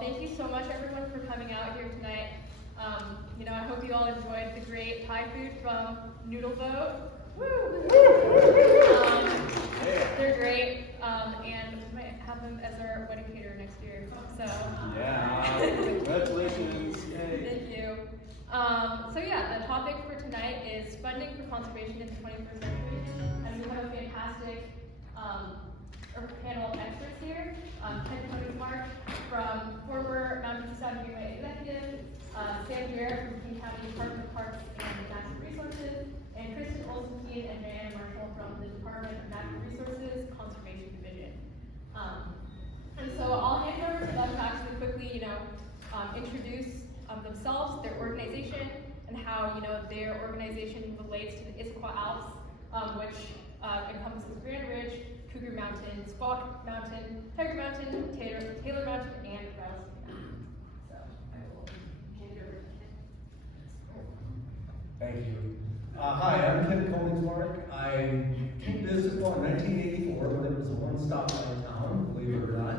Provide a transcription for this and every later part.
thank you so much everyone for coming out here tonight. I hope you all enjoyed the great Thai food from Noodle Boat. Woo! They're great, and we might have them as our wedding caterer next year. So yeah, congratulations! Yay. Thank you. The topic for tonight is funding for conservation in the 21st century, and we have a fantastic panel of experts here. Konigsmark, from former Mountain Sound Greenway executive, Jarrett from King County Department of Parks and Natural Resources, and Kristen Ohlson-Kiehn and Jayana from the Department of Natural Resources Conservation Division. And so I'll hand over to them to actually quickly, introduce themselves, their organization, and how their organization relates to the Issaquah Alps, which encompasses Grand Ridge, Cougar Mountain, Squawk Mountain, Tiger Mountain, Taylor Mountain, and Rattlesnake Mountain. So I will hand it over to Ken. Thank you. Hi, I'm Ken Konigsmark. I came to Issaquah in 1984 when it was a one-stop town, believe it or not.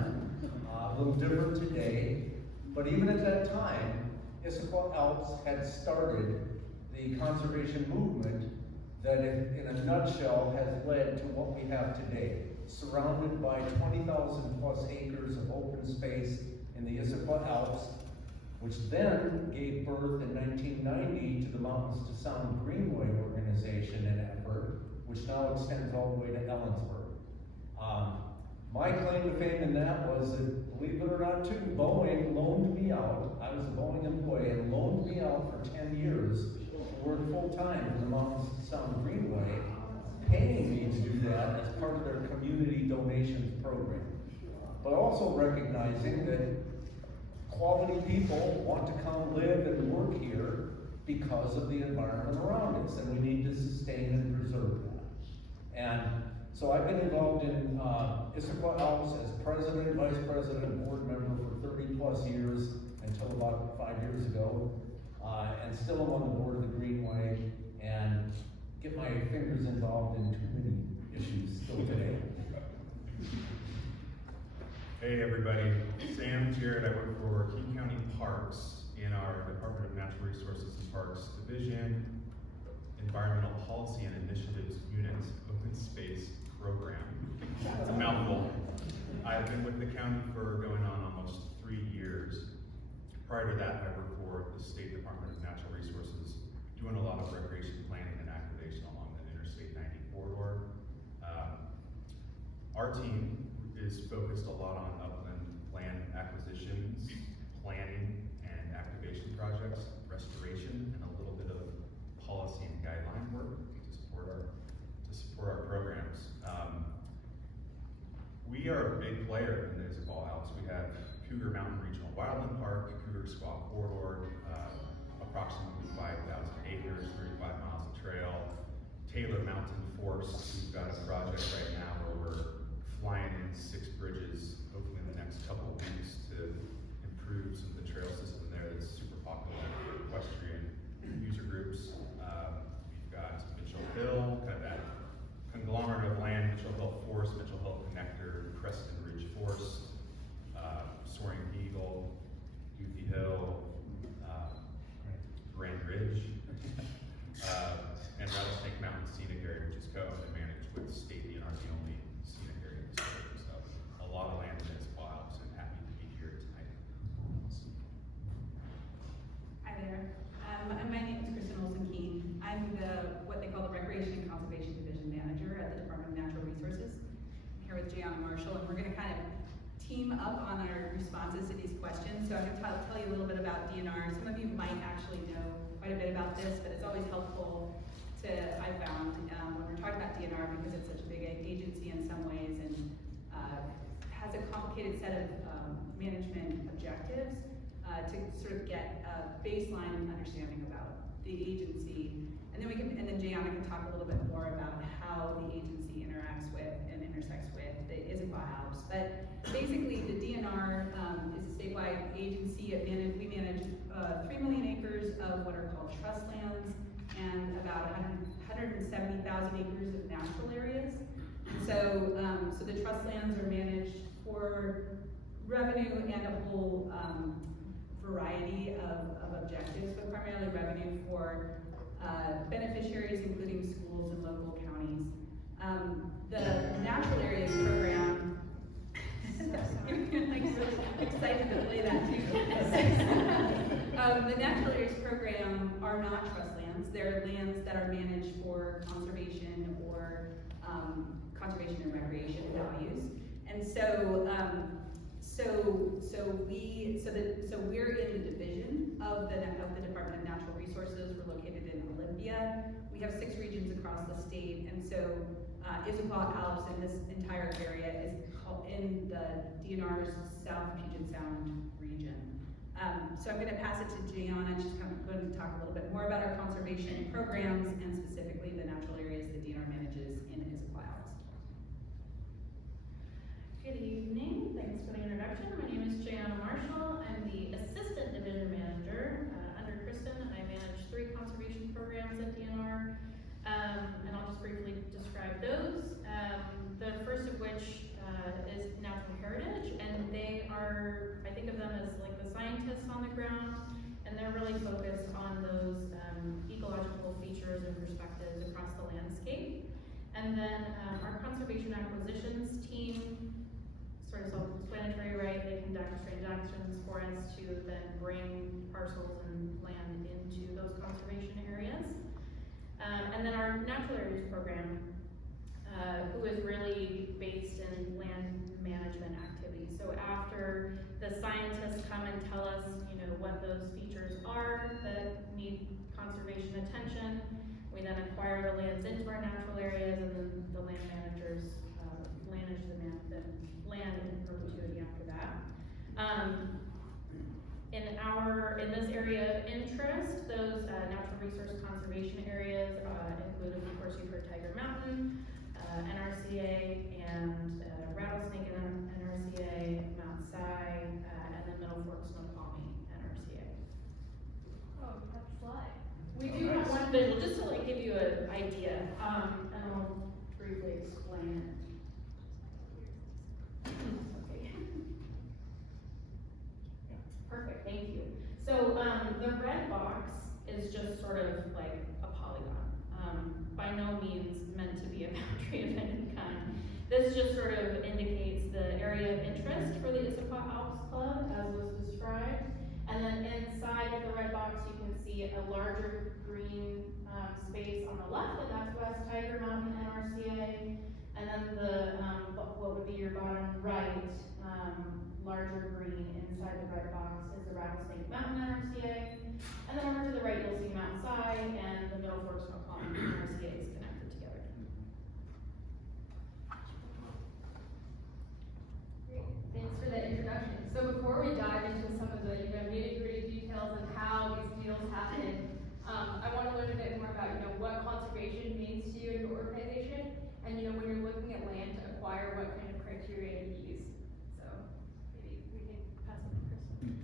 A little different today, but even at that time, Issaquah Alps had started the conservation movement that in a nutshell has led to what we have today, surrounded by 20,000 plus acres of open space in the Issaquah Alps, which then gave birth in 1990 to the Mountains to Sound Greenway organization and effort, which now extends all the way to Ellensburg. My claim to fame in that was that, believe it or not too, Boeing loaned me out. I was a Boeing employee and loaned me out for 10 years to work full-time in the Mountains to Sound Greenway, paying me to do that as part of their community donations program. But also recognizing that quality people want to come live and work here because of the environment around us, and we need to sustain and preserve that. And so I've been involved in Issaquah Alps as president, vice president, and board member for 30 plus years until about 5 years ago. And still I'm on the board of the Greenway and get my fingers involved in too many issues still today. Hey everybody, Sam, Jarrett. I work for King County Parks in our Department of Natural Resources and Parks Division, Environmental Policy and Initiatives Unit, Open Space Program. It's a mouthful. I've been with the county for going on almost 3 years. Prior to that, I worked for the State Department of Natural Resources, doing a lot of recreation planning and activation along the Interstate 90 corridor. Our team is focused a lot on upland land acquisitions, planning and activation projects, restoration, and a little bit of policy and guideline work to support our programs. We are a big player in the Issaquah Alps. We have Cougar Mountain Regional Wildland Park, Cougar Squaw Corridor, approximately 5,000 acres, 35 miles of trail. Taylor Mountain Force, we've got a project right now where we're flying in 6 bridges, hopefully in the next couple of weeks, to improve some of the trail system there that's super popular for equestrian user groups. We've got Mitchell Hill, kind of that conglomerate of land, Mitchell Hill Forest, Mitchell Hill Connector, Creston Ridge Forest, Soaring Eagle, Yuki Hill, Grand Ridge, and Rattlesnake Mountain Scenic Area, which is co-owned and managed with State DNR, the only scenic area in the state. So a lot of land in this file, so I'm happy to be here tonight. Hi there. My name is Kristen Ohlson-Kiehn. I'm what they call the Recreation and Conservation Division Manager at the Department of Natural Resources. I'm here with Jayana Marshall, and we're going to kind of team up on our responses to these questions. So I'm going to tell you a little bit about DNR. Some of you might actually know quite a bit about this, but it's always helpful I found, when we're talking about DNR, because it's such a big agency in some ways and has a complicated set of management objectives, to sort of get a baseline understanding about the agency. And then Jayana can talk a little bit more about how the agency interacts with and intersects with the Issaquah Alps. But basically, the DNR is a statewide agency. We manage 3 million acres of what are called trust lands and about 170,000 acres of natural areas. So the trust lands are managed for revenue and a whole The natural areas program, you're like really excited to play that too. The natural areas program are not trust lands. They're lands that are managed for conservation or conservation and recreation values. And so, we're in the division of the Department of Natural Resources. We're located in Olympia. We have 6 regions across the state, and so Issaquah Alps in this entire area is in the DNR's South Puget Sound region. So I'm going to pass it to Jayana. She's kind of going to talk a little bit more about our conservation programs and specifically the natural areas the DNR manages in Issaquah Alps. Good evening. Thanks for the introduction. My name is Jayana Marshall. I'm the Assistant Division Manager. Under Kristen, I manage 3 conservation programs at DNR, and I'll just briefly describe those. The first of which is natural heritage, and they are, I think of them as like the scientists on the ground, and they're really focused on those ecological features and perspectives across the landscape. And then our conservation acquisitions team, sort of self-explanatory, right? They conduct transactions for us to then bring parcels and land into those conservation areas. And then our natural areas program, who is really based in land management activities. So after the scientists come and tell us, you know, what those features are that need conservation attention, we then acquire the lands into our natural areas, and then the land managers manage the land in perpetuity after that. In this area of interest, those natural resource conservation areas include, of course, you've heard Tiger Mountain, NRCA, and Rattlesnake NRCA, Mount Si, and then Middle Fork Snoqualmie NRCA. Oh, that's slide. We do have one visual, just to like give you an idea, and I'll briefly explain it. Okay. Perfect, thank you. So the red box is just sort of like a polygon. By no means meant to be a boundary of any kind. This just sort of indicates the area of interest for the Issaquah Alps Club, as was described. And then inside of the red box, you can see a larger green space on the left, and that's West Tiger Mountain NRCA. And then the what would be your bottom right, larger green inside the red box is the Rattlesnake Mountain NRCA. And then over to the right, you'll see Mount Si and the Middle Fork Snoqualmie NRCA is connected together. Great. Thanks for that introduction. So before we dive into some of the nitty-gritty details and how these deals happen, I want to learn a bit more about what conservation means to you and your organization, and when you're looking at land to acquire, what kind of criteria you use. So maybe we can pass it to Kristen.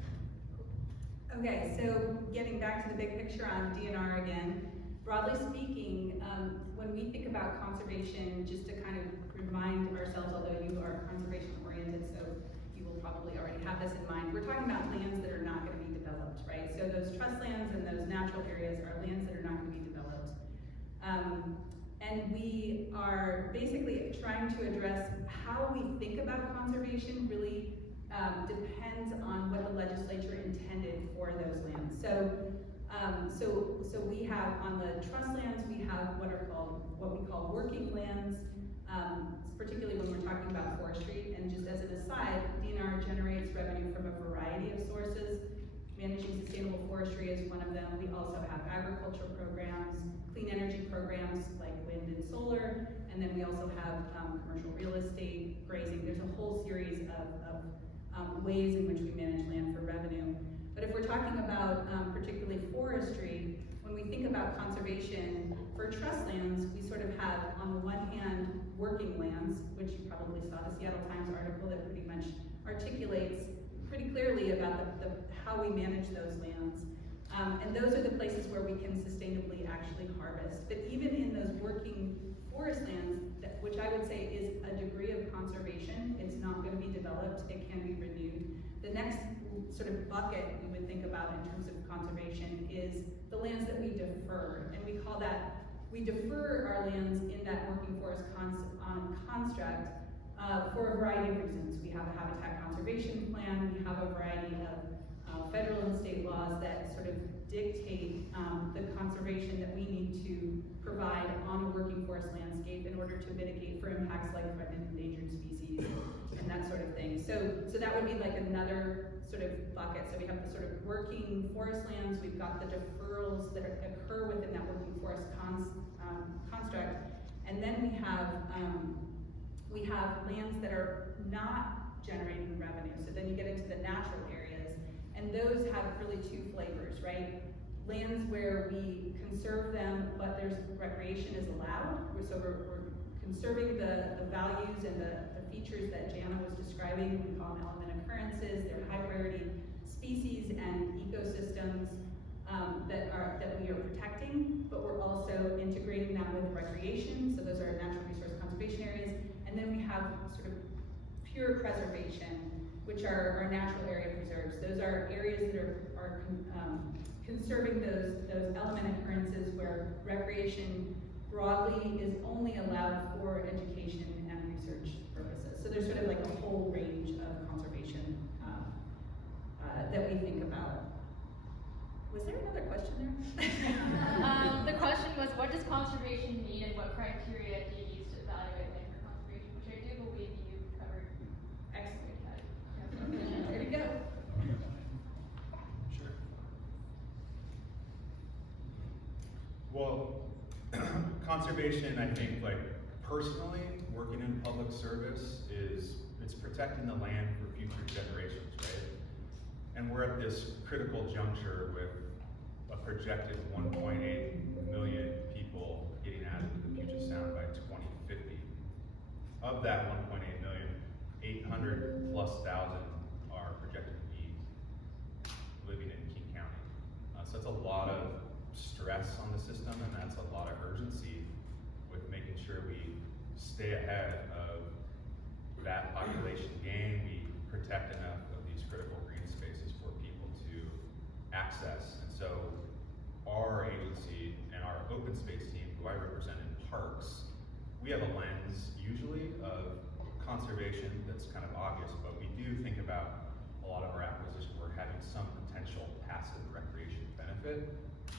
Okay, so getting back to the big picture on DNR again, broadly speaking, when we think about conservation, just to kind of remind ourselves, although you are conservation oriented, so you will probably already have this in mind, we're talking about lands that are not going to be developed, right? So those trust lands and those natural areas are lands that are not going to be developed. And we are basically trying to address how we think about conservation really depends on what the legislature intended for those lands. So we have on the trust lands, we have what we call working lands, particularly when we're talking about forestry. And just as an aside, DNR generates revenue from a variety of sources. Managing sustainable forestry is one of them. We also have agriculture programs, clean energy programs like wind and solar, and then we also have commercial real estate, grazing. There's a whole series of ways in which we manage land for revenue. But if we're talking about particularly forestry, when we think about conservation for trust lands, we sort of have, on the one hand, working lands, which you probably saw the Seattle Times article that pretty much articulates pretty clearly about how we manage those lands. And those are the places where we can sustainably actually harvest. But even in those working forest lands, which I would say is a degree of conservation, it's not going to be developed, it can be renewed. The next sort of bucket we would think about in terms of conservation is the lands that we defer, and we call that we defer our lands in that working forest construct for a variety of reasons. We have a habitat conservation plan, we have a variety of federal and state laws that sort of dictate the conservation that we need to provide on a working forest landscape in order to mitigate for impacts like threatened and endangered species and that sort of thing. So that would be like another sort of bucket. So we have the sort of working forest lands, we've got the deferrals that occur within that working forest construct, and then we have lands that are not generating revenue. So then you get into the natural areas, and those have really two flavors, right? Lands where we conserve them, but there's recreation is allowed. So we're conserving the values and the features that Jayana was describing. We call them element occurrences. They're high priority species and ecosystems that we are protecting, but we're also integrating that with recreation. So those are natural resource conservation areas. And then we have sort of pure preservation, which are our natural area preserves. Those are areas that are conserving those element occurrences where recreation broadly is only allowed for education and research purposes. So there's sort of like a whole range of conservation that we think about. Was there another question there? The question was, what does conservation mean and what criteria do you use to evaluate land for conservation, which I do believe you covered. Excellent. There you go. Sure. Well, conservation, I think, like personally, working in public service it's protecting the land for future generations, right? And we're at this critical juncture with a projected 1.8 million people getting added to the Puget Sound by 2050. Of that 1.8 million, 800 plus thousand are projected to be living in King County. So that's a lot of stress on the system, and that's a lot of urgency with making sure we stay ahead of that population gain. We protect enough of these critical green spaces for people to access. And so our agency and our open space team, who I represent in parks, we have a lens usually of conservation that's kind of obvious, but we do think about a lot of our acquisition. We're having some potential passive recreation benefit,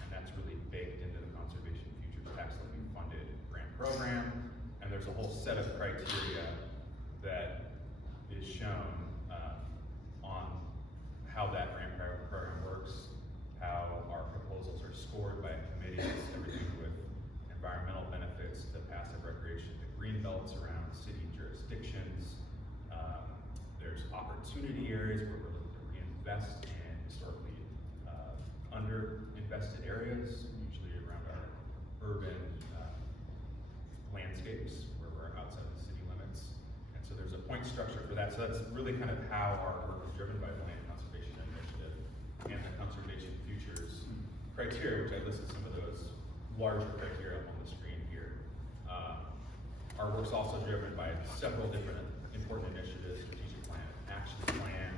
and that's really baked into the Conservation Futures Tax Levy funded grant program. And there's a whole set of criteria that is shown on how that grant program works, how our proposals are scored by committees, everything with environmental benefits to passive recreation, to green belts around city jurisdictions. There's opportunity areas where we're looking to reinvest in historically under-invested areas, usually around our urban landscapes where we're outside the city limits. And so there's a point structure for that. So that's really kind of how our work is driven by the Land Conservation Initiative and the Conservation Futures criteria, which I listed some of those larger criteria up on the screen here. Our work's also driven by several different important initiatives: strategic plan, action plan,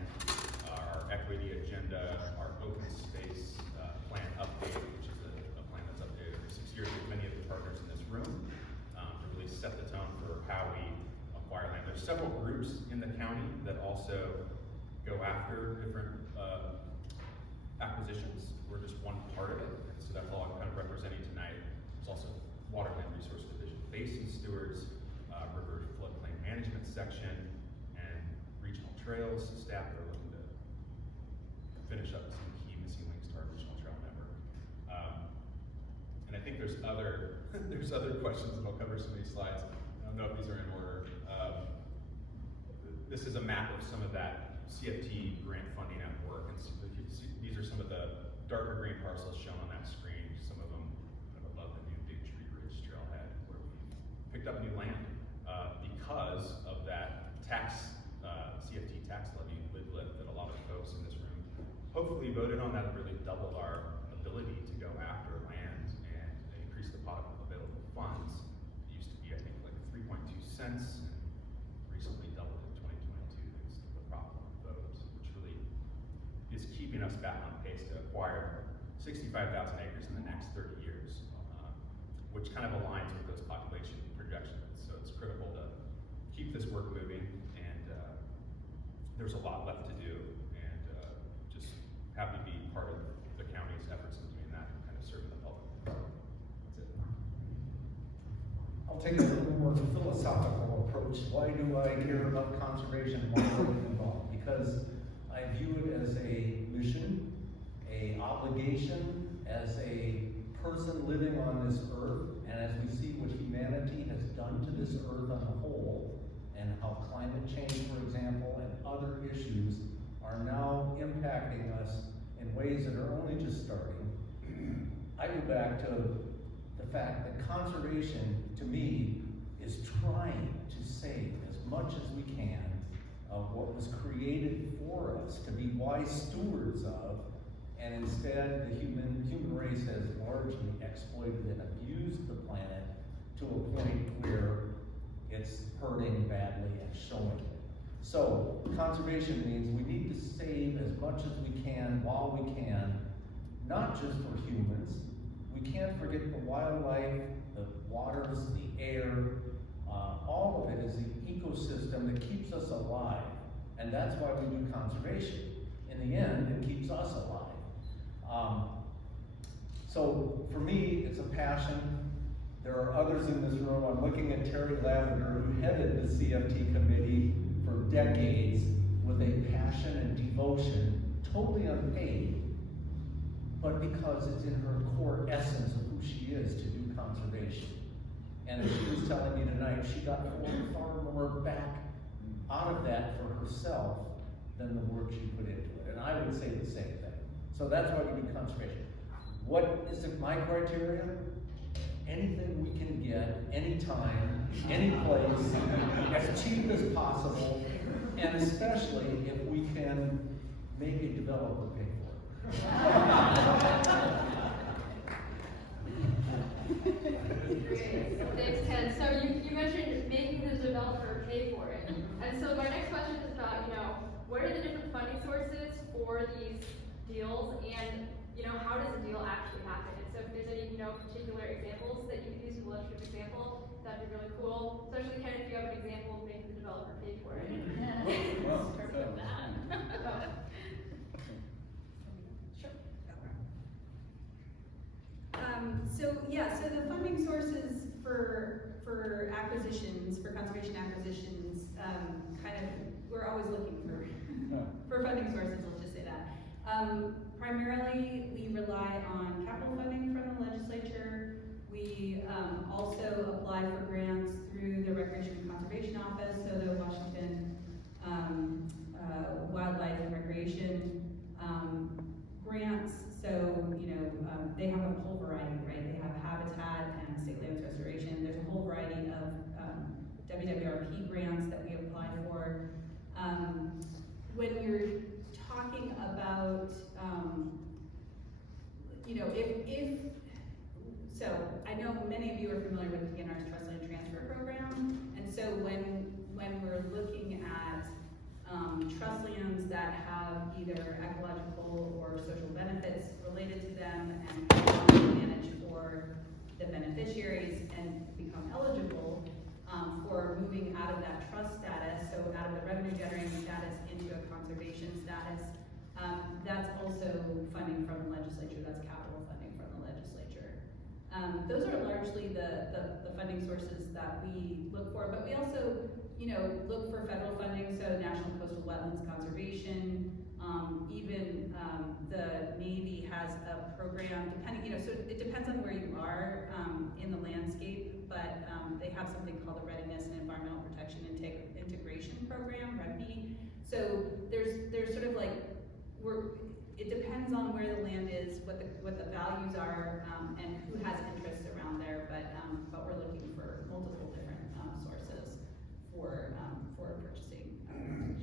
our equity agenda, our open space plan update, which is a plan that's updated every 6 years with many of the partners in this room to really set the tone for how we acquire land. There's several groups in the county that also go after different acquisitions. We're just one part of it, and so that's all I'm kind of representing tonight. There's also Waterland Resource Division, Basin Stewards, River Floodplain Management Section, and Regional Trails staff that are looking to finish up some key missing links to our regional trail network. And I think there's other questions, and I'll cover some of these slides. I don't know if these are in order. This is a map of some of that CFT grant funding at work, and so these are some of the darker green parcels shown on that screen. Some of them kind of above the new Big Tree Ridge trailhead, where we picked up new land because of that tax CFT tax levy lid lift that a lot of folks in this room hopefully voted on. That really doubled our ability to go after land and increase the pot of available funds. It used to be, I think, like 3.2 cents, and recently doubled in 2022 thanks to the Prop 1 vote, which really is keeping us back on pace to acquire 65,000 acres in the next 30 years. which kind of aligns with those population projections. So it's critical to keep this work moving, and there's a lot left to do, and just happy to be part of the county's efforts in doing that and kind of serving the public. That's it. I'll take a little more philosophical approach. Why do I care about conservation? Why do I get involved? Because I view it as a mission, a obligation, as a person living on this earth, and as we see what humanity has done to this earth on the whole, and how climate change, for example, and other issues are now impacting us in ways that are only just starting. I go back to the fact that conservation, to me, is trying to save as much as we can of what was created for us to be wise stewards of, and instead the human race has largely exploited and abused the planet to a point where it's hurting badly and showing it. So conservation means we need to save as much as we can while we can, not just for humans. We can't forget the wildlife, the waters, the air. All of it is the ecosystem that keeps us alive. And that's why we do conservation. In the end, it keeps us alive. So for me, it's a passion. There are others in this room. I'm looking at Terry Lavender, who headed the CFT committee for decades with a passion and devotion, totally unpaid, but because it's in her core essence of who she is to do conservation. And as she was telling me tonight, she got far more back out of that for herself than the work she put into it. And I would say the same thing. So that's why we do conservation. What is my criteria? Anything we can get, anytime, any place, as cheap as possible, and especially if we can make a developer pay for it. Thanks, Ken. So you mentioned making the developer pay for it. And so my next question is about, what are the different funding sources for these deals, and, how does a deal actually happen? And so if there's any, particular examples that you could use, an illustrative example, that'd be really cool. Especially, Ken, if you have an example of making the developer pay for it. Start with that. Sure. So the funding sources for acquisitions, for conservation acquisitions, we're always looking for funding sources, let's just say that. Primarily, we rely on capital funding from the legislature. We also apply for grants through the Recreation and Conservation Office, so the Washington Wildlife and Recreation grants. So, they have a whole variety, right? They have habitat and state lands restoration. There's a whole variety of WWRP grants that we apply for. When you're talking about, so I know many of you are familiar with DNR's Trust Land Transfer Program, and so when we're looking at trust lands that have either ecological or social benefits related to them and managed for the beneficiaries and become eligible for moving out of that trust status, so out of the revenue generating status into a conservation status, that's also funding from the legislature. That's capital funding from the legislature. Those are largely the funding sources that we look for, but we also, look for federal funding, so National Coastal Wetlands Conservation, even the Navy has a program, depending, so it depends on where you are in the landscape, but they have something called the Readiness and Environmental Protection Integration Program, REPI. So there's sort of like, it depends on where the land is, what the values are, and who has interests around there, but we're looking for multiple different sources for purchasing conservation.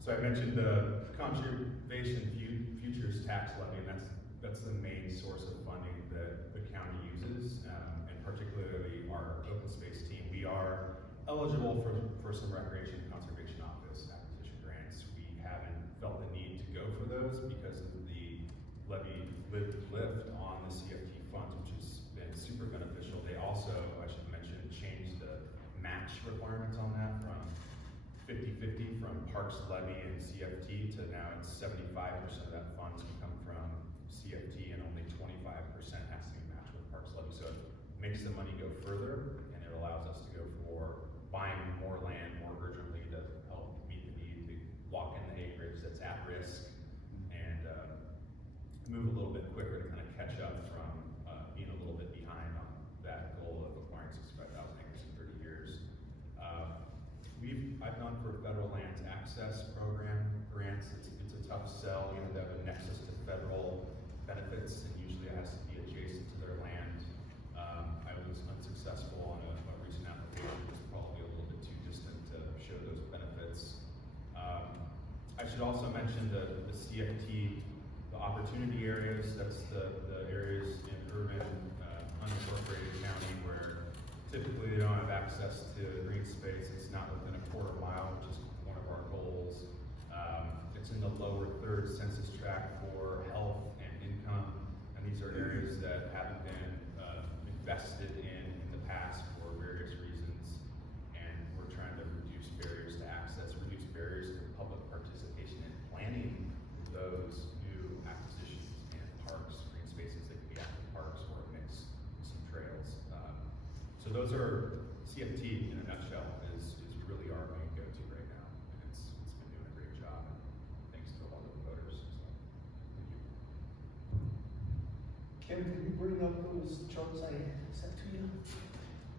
So I mentioned the Conservation Futures Tax Levy, and that's the main source of funding that the county uses, and particularly our open space team. We are eligible for some Recreation and Conservation Office acquisition grants. We haven't felt the need to go for those because of the levy lift on the requirements on that from 50-50 from Parks Levy and CFT to now it's 75% of that funds can come from CFT and only 25% has to be matched with Parks Levy. So it makes the money go further and it allows us to go for buying more land more urgently to help meet the need to lock in the acreage that's at risk and move a little bit quicker to kind of catch up from being a little bit behind on that goal of acquiring 65,000 acres in 30 years. I've done for federal lands access program grants. It's a tough sell. You have to have a nexus to federal benefits, and usually it has to be adjacent to their land. I was unsuccessful on a recent application. It was probably a little bit too distant to show those benefits. I should also mention the CFT, the opportunity areas. That's the areas in urban, unincorporated county where typically they don't have access to green space. It's not within a quarter mile, which is one of our goals. It's in the lower third census tract for health and income, and these are areas that haven't been invested in the past for various reasons, and we're trying to reduce barriers to access, reduce barriers to public participation in planning those new acquisitions and parks, green spaces that could be active parks or a mix with some trails. So those are CFT in a nutshell is really our main go-to right now, and it's been doing a great job, and thanks to all the voters. So, thank you. Kim, can you bring up those charts I sent to you?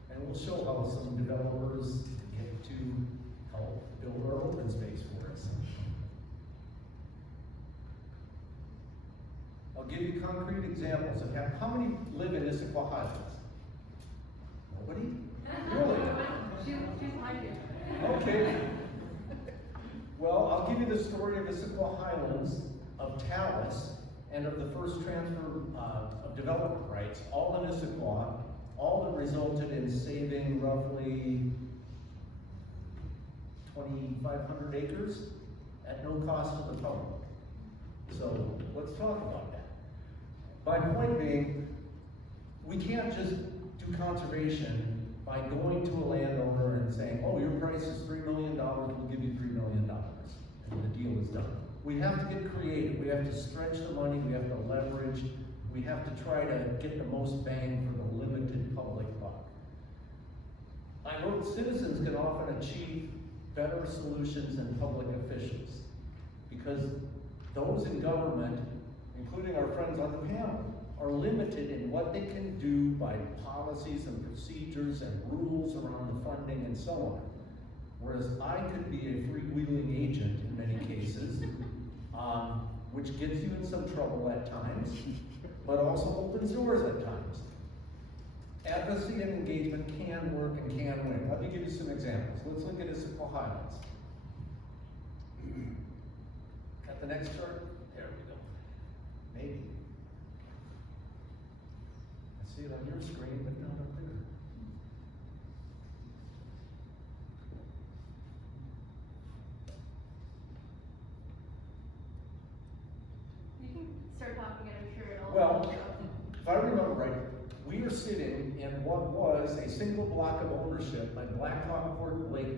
And we'll show how some developers get to help build our open space for us. I'll give you concrete examples of how many live in Issaquah Highlands? Nobody? Really? She's behind you. Okay. Well, I'll give you the story of Issaquah Highlands, of Talus, and of the first transfer of development rights, all in Issaquah, all that resulted in saving roughly 2,500 acres at no cost to the public. So let's talk about that. My point being, we can't just do conservation by going to a landowner and saying, oh, your price is $3 million, we'll give you $3 million, and the deal is done. We have to get creative, we have to stretch the money, we have to leverage, we have to try to get the most bang for the limited public buck. I wrote, citizens can often achieve better solutions than public officials, because those in government, including our friends on the panel, are limited in what they can do by policies and procedures and rules around the funding and so on. Whereas I could be a freewheeling agent in many cases, which gets you in some trouble at times, but also opens doors at times. Advocacy and engagement can work and can win. Let me give you some examples. Let's look at Issaquah Highlands. Got the next chart? There we go. Maybe. I see it on your screen, but not up there. You can start talking and I'm sure it'll. Well, if I remember right, we are sitting in what was a single block of ownership by Blackhawk Court Blakely.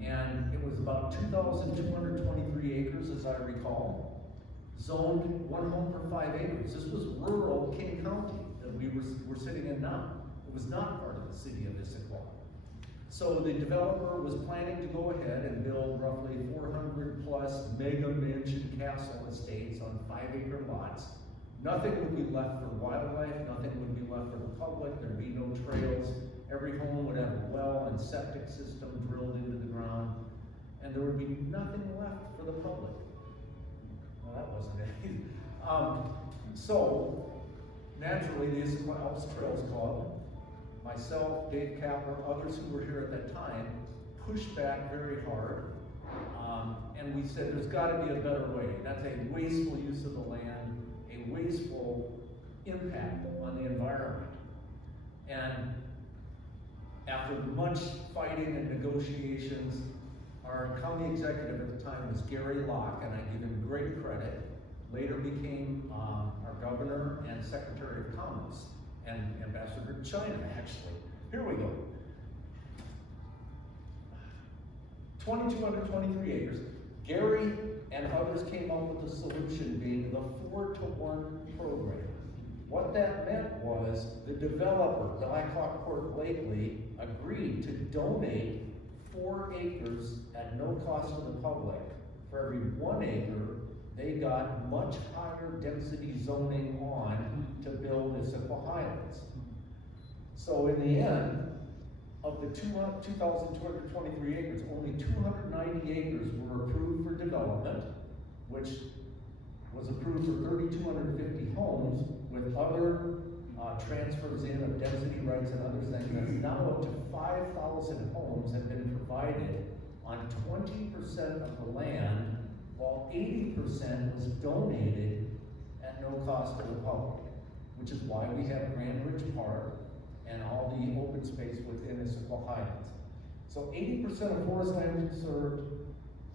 And it was about 2,223 acres, as I recall, zoned 1 home per 5 acres. This was rural King County that we're sitting in now. It was not part of the city of Issaquah. So the developer was planning to go ahead and build roughly 400 plus mega mansion castle estates on 5-acre lots. Nothing would be left for wildlife, nothing would be left for the public, there'd be no trails. Every home would have a well and septic system drilled into the ground, and there would be nothing left for the public. Well, that wasn't it. So, naturally, the Issaquah Alps Trails Club, myself, Dave Kapler, others who were here at that time, pushed back very hard, and we said there's got to be a better way. That's a wasteful use of the land, a wasteful impact on the environment. And after much fighting and negotiations, our county executive at the time was Gary Locke, and I give him great credit, later became our governor and Secretary of Commerce, and Ambassador to China, actually. Here we go. 2,223 acres. Gary and others came up with a solution being the 4-to-1 program. What that meant was the developer, Blackhawk Port Blakely, agreed to donate 4 acres at no cost to the public. For every 1 acre, they got much higher density zoning on to build Issaquah Highlands. So in the end, of the 2,223 acres, only 290 acres were approved for development, which was approved for 3,250 homes, with other transfers in of density rights and other things. And now up to 5,000 homes have been provided on 20% of the land, while 80% was donated at no cost to the public, which is why we have Grand Ridge Park and all the open space within Issaquah Highlands. So 80% of forest land conserved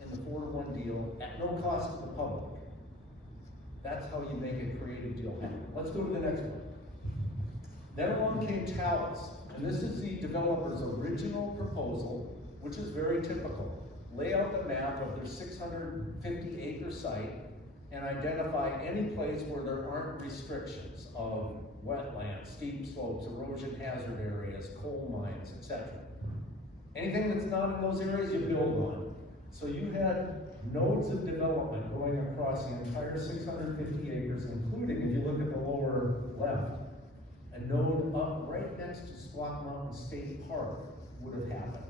in the 4-to-1 deal at no cost to the public. That's how you make a creative deal happen. Let's go to the next one. Then along came Talus, and this is the developer's original proposal, which is very typical. Lay out the map of their 650-acre site and identify any place where there aren't restrictions of wetlands, steep slopes, erosion hazard areas, coal mines, etc. Anything that's not in those areas, you build on. So you had nodes of development going across the entire 650 acres, including, if you look at the lower left, a node up right next to Squaw Mountain State Park would have happened.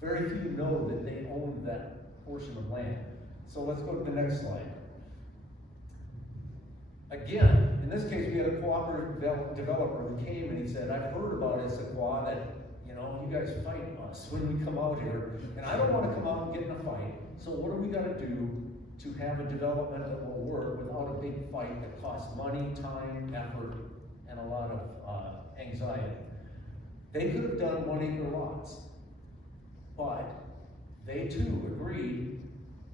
Very few know that they owned that portion of land. So let's go to the next slide. Again, in this case, we had a cooperative developer who came and he said, I've heard about Issaquah, that, you know, you guys fight us when we come out here, and I don't want to come out and get in a fight, so what do we got to do to have a development that will work without a big fight that costs money, time, effort, and a lot of anxiety? They could have done 1-acre lots, but they too agreed,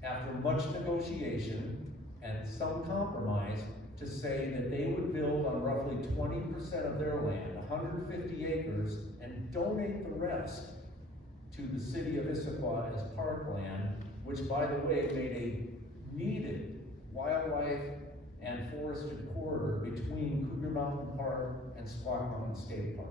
after much negotiation and some compromise, to say that they would build on roughly 20% of their land, 150 acres, and donate the rest to the city of Issaquah as parkland, which, by the way, made a needed wildlife and forested corridor between Cougar Mountain Park and Squaw Mountain State Park.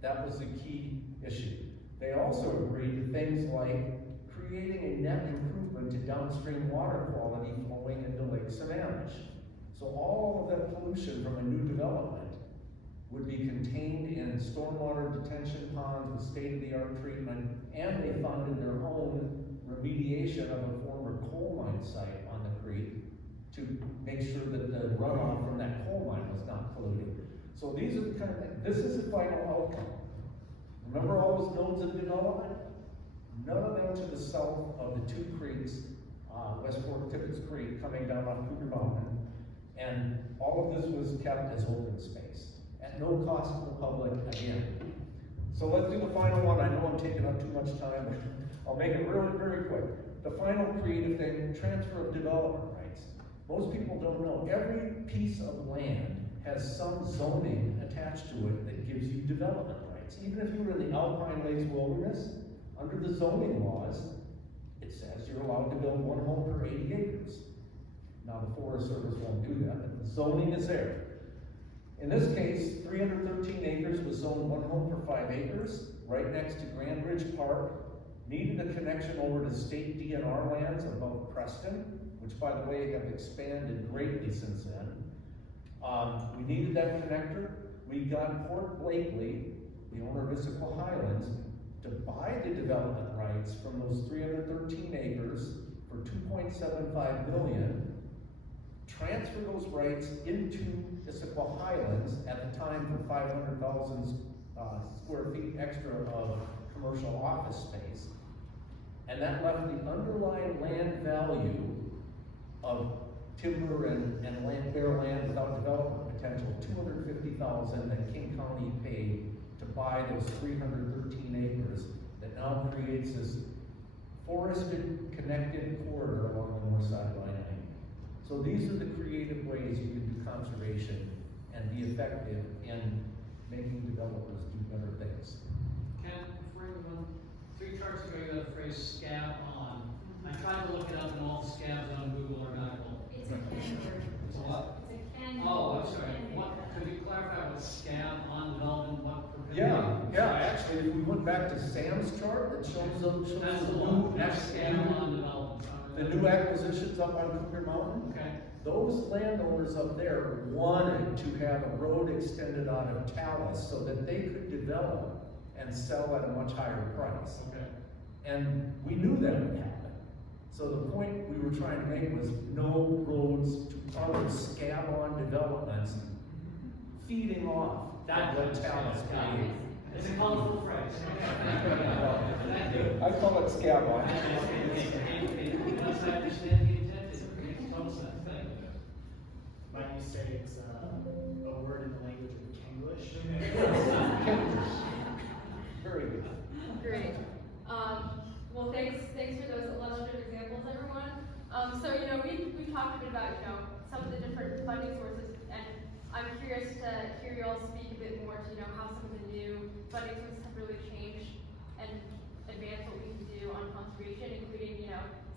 That was the key issue. They also agreed to things like creating a net improvement to downstream water quality flowing into Lake Sammamish. So all of that pollution from a new development would be contained in stormwater detention ponds with state-of-the-art treatment, and they funded their own remediation of a former coal mine site on the creek to make sure that the runoff from that coal mine was not polluted. So these are the kind of things. This is the final outcome. Remember all those nodes of development? None of them to the south of the 2 creeks, West Fork Tippets Creek coming down off Cougar Mountain. And all of this was kept as open space, at no cost to the public again. So let's do the final one. I know I'm taking up too much time, but I'll make it really very quick. The final creative thing, transfer of development rights. Most people don't know, every piece of land has some zoning attached to it that gives you development rights. Even if you were in the Alpine Lakes Wilderness, under the zoning laws, it says you're allowed to build 1 home per 80 acres. Now, the Forest Service won't do that, but the zoning is there. In this case, 313 acres was zoned 1 home per 5 acres, right next to Grand Ridge Park. Needed a connection over to state DNR lands above Preston, which, by the way, have expanded greatly since then. We needed that connector. We got Port Blakely, the owner of Issaquah Highlands, to buy the development rights from those 313 acres for $2.75 million. Transfer those rights into Issaquah Highlands at the time for 500,000 square feet extra of commercial office space. And that left the underlying land value of timber and bare land without development potential, $250,000 that King County paid to buy those 313 acres that now creates this forested connected corridor along the north side of I-90. So these are the creative ways you can do conservation and be effective in making developers do better things. Ken, before you move on, 3 charts ago, you had the phrase scab on. I tried to look it up and all the scabs on Google are not gold. It's a can word. It's a what? It's a can. Oh, I'm sorry. What, could you clarify what scab on development, what prohibited? Yeah, actually, if we went back to Sam's chart, that shows That's the the one, new, that's scab on development. the new acquisitions up on Cougar Mountain. Okay. Those landowners up there wanted to have a road extended out of Talus so that they could develop and sell at a much higher price. Okay. And we knew that would happen. So the point we were trying to make was no roads to other scab-on developments feeding off That what was Talus scab. created. It's a colorful phrase. Thank you. I call it scab-on. Once I understand the intent, it makes total sense. Thank you. Might you say it's a word in the language of Kenglish? Very good. Great. Well, thanks for those illustrative examples, everyone. So, we talked a bit about, some of the different funding sources, and I'm curious to hear you all speak a bit more to, how some of the new funding sources have really changed and advanced what we can do on conservation, including,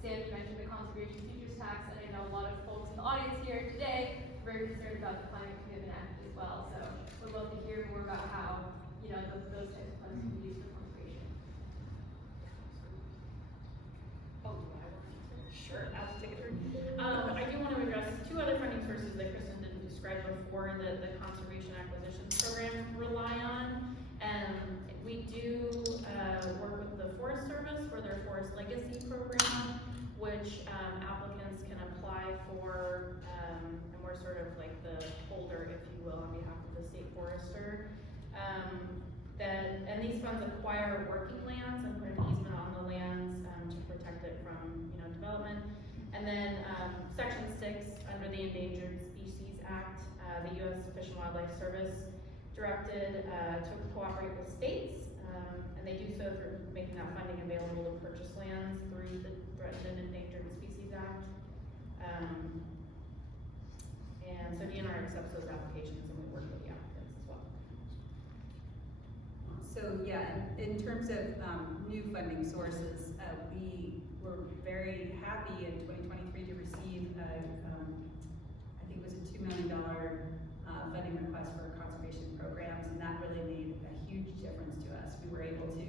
Sam, you mentioned the Conservation Futures Tax, and I know a lot of folks in the audience here today are very concerned about the Climate Commitment Act as well. So, we'd love to hear more about how, those types of funds can be used for conservation. Sure, I'll take a turn. I do want to address 2 other funding sources that Kristen didn't describe before that the Conservation Acquisitions Program rely on. We do work with the Forest Service for their Forest Legacy Program, which applicants can apply for, and we're sort of like the holder, if you will, on behalf of the state forester. And these funds acquire working lands and put an easement on the lands to protect it from development. And then Section 6 under the Endangered Species Act, the U.S. Fish and Wildlife Service directed to cooperate with states, and they do so through making that funding available to purchase lands through the Threatened and Endangered Species Act. And so DNR accepts those applications, and we work with the applicants as well. So yeah, in terms of new funding sources, we were very happy in 2023 to receive, I think it was a $2 million funding request for conservation programs, and that really made a huge difference to us. We were able to,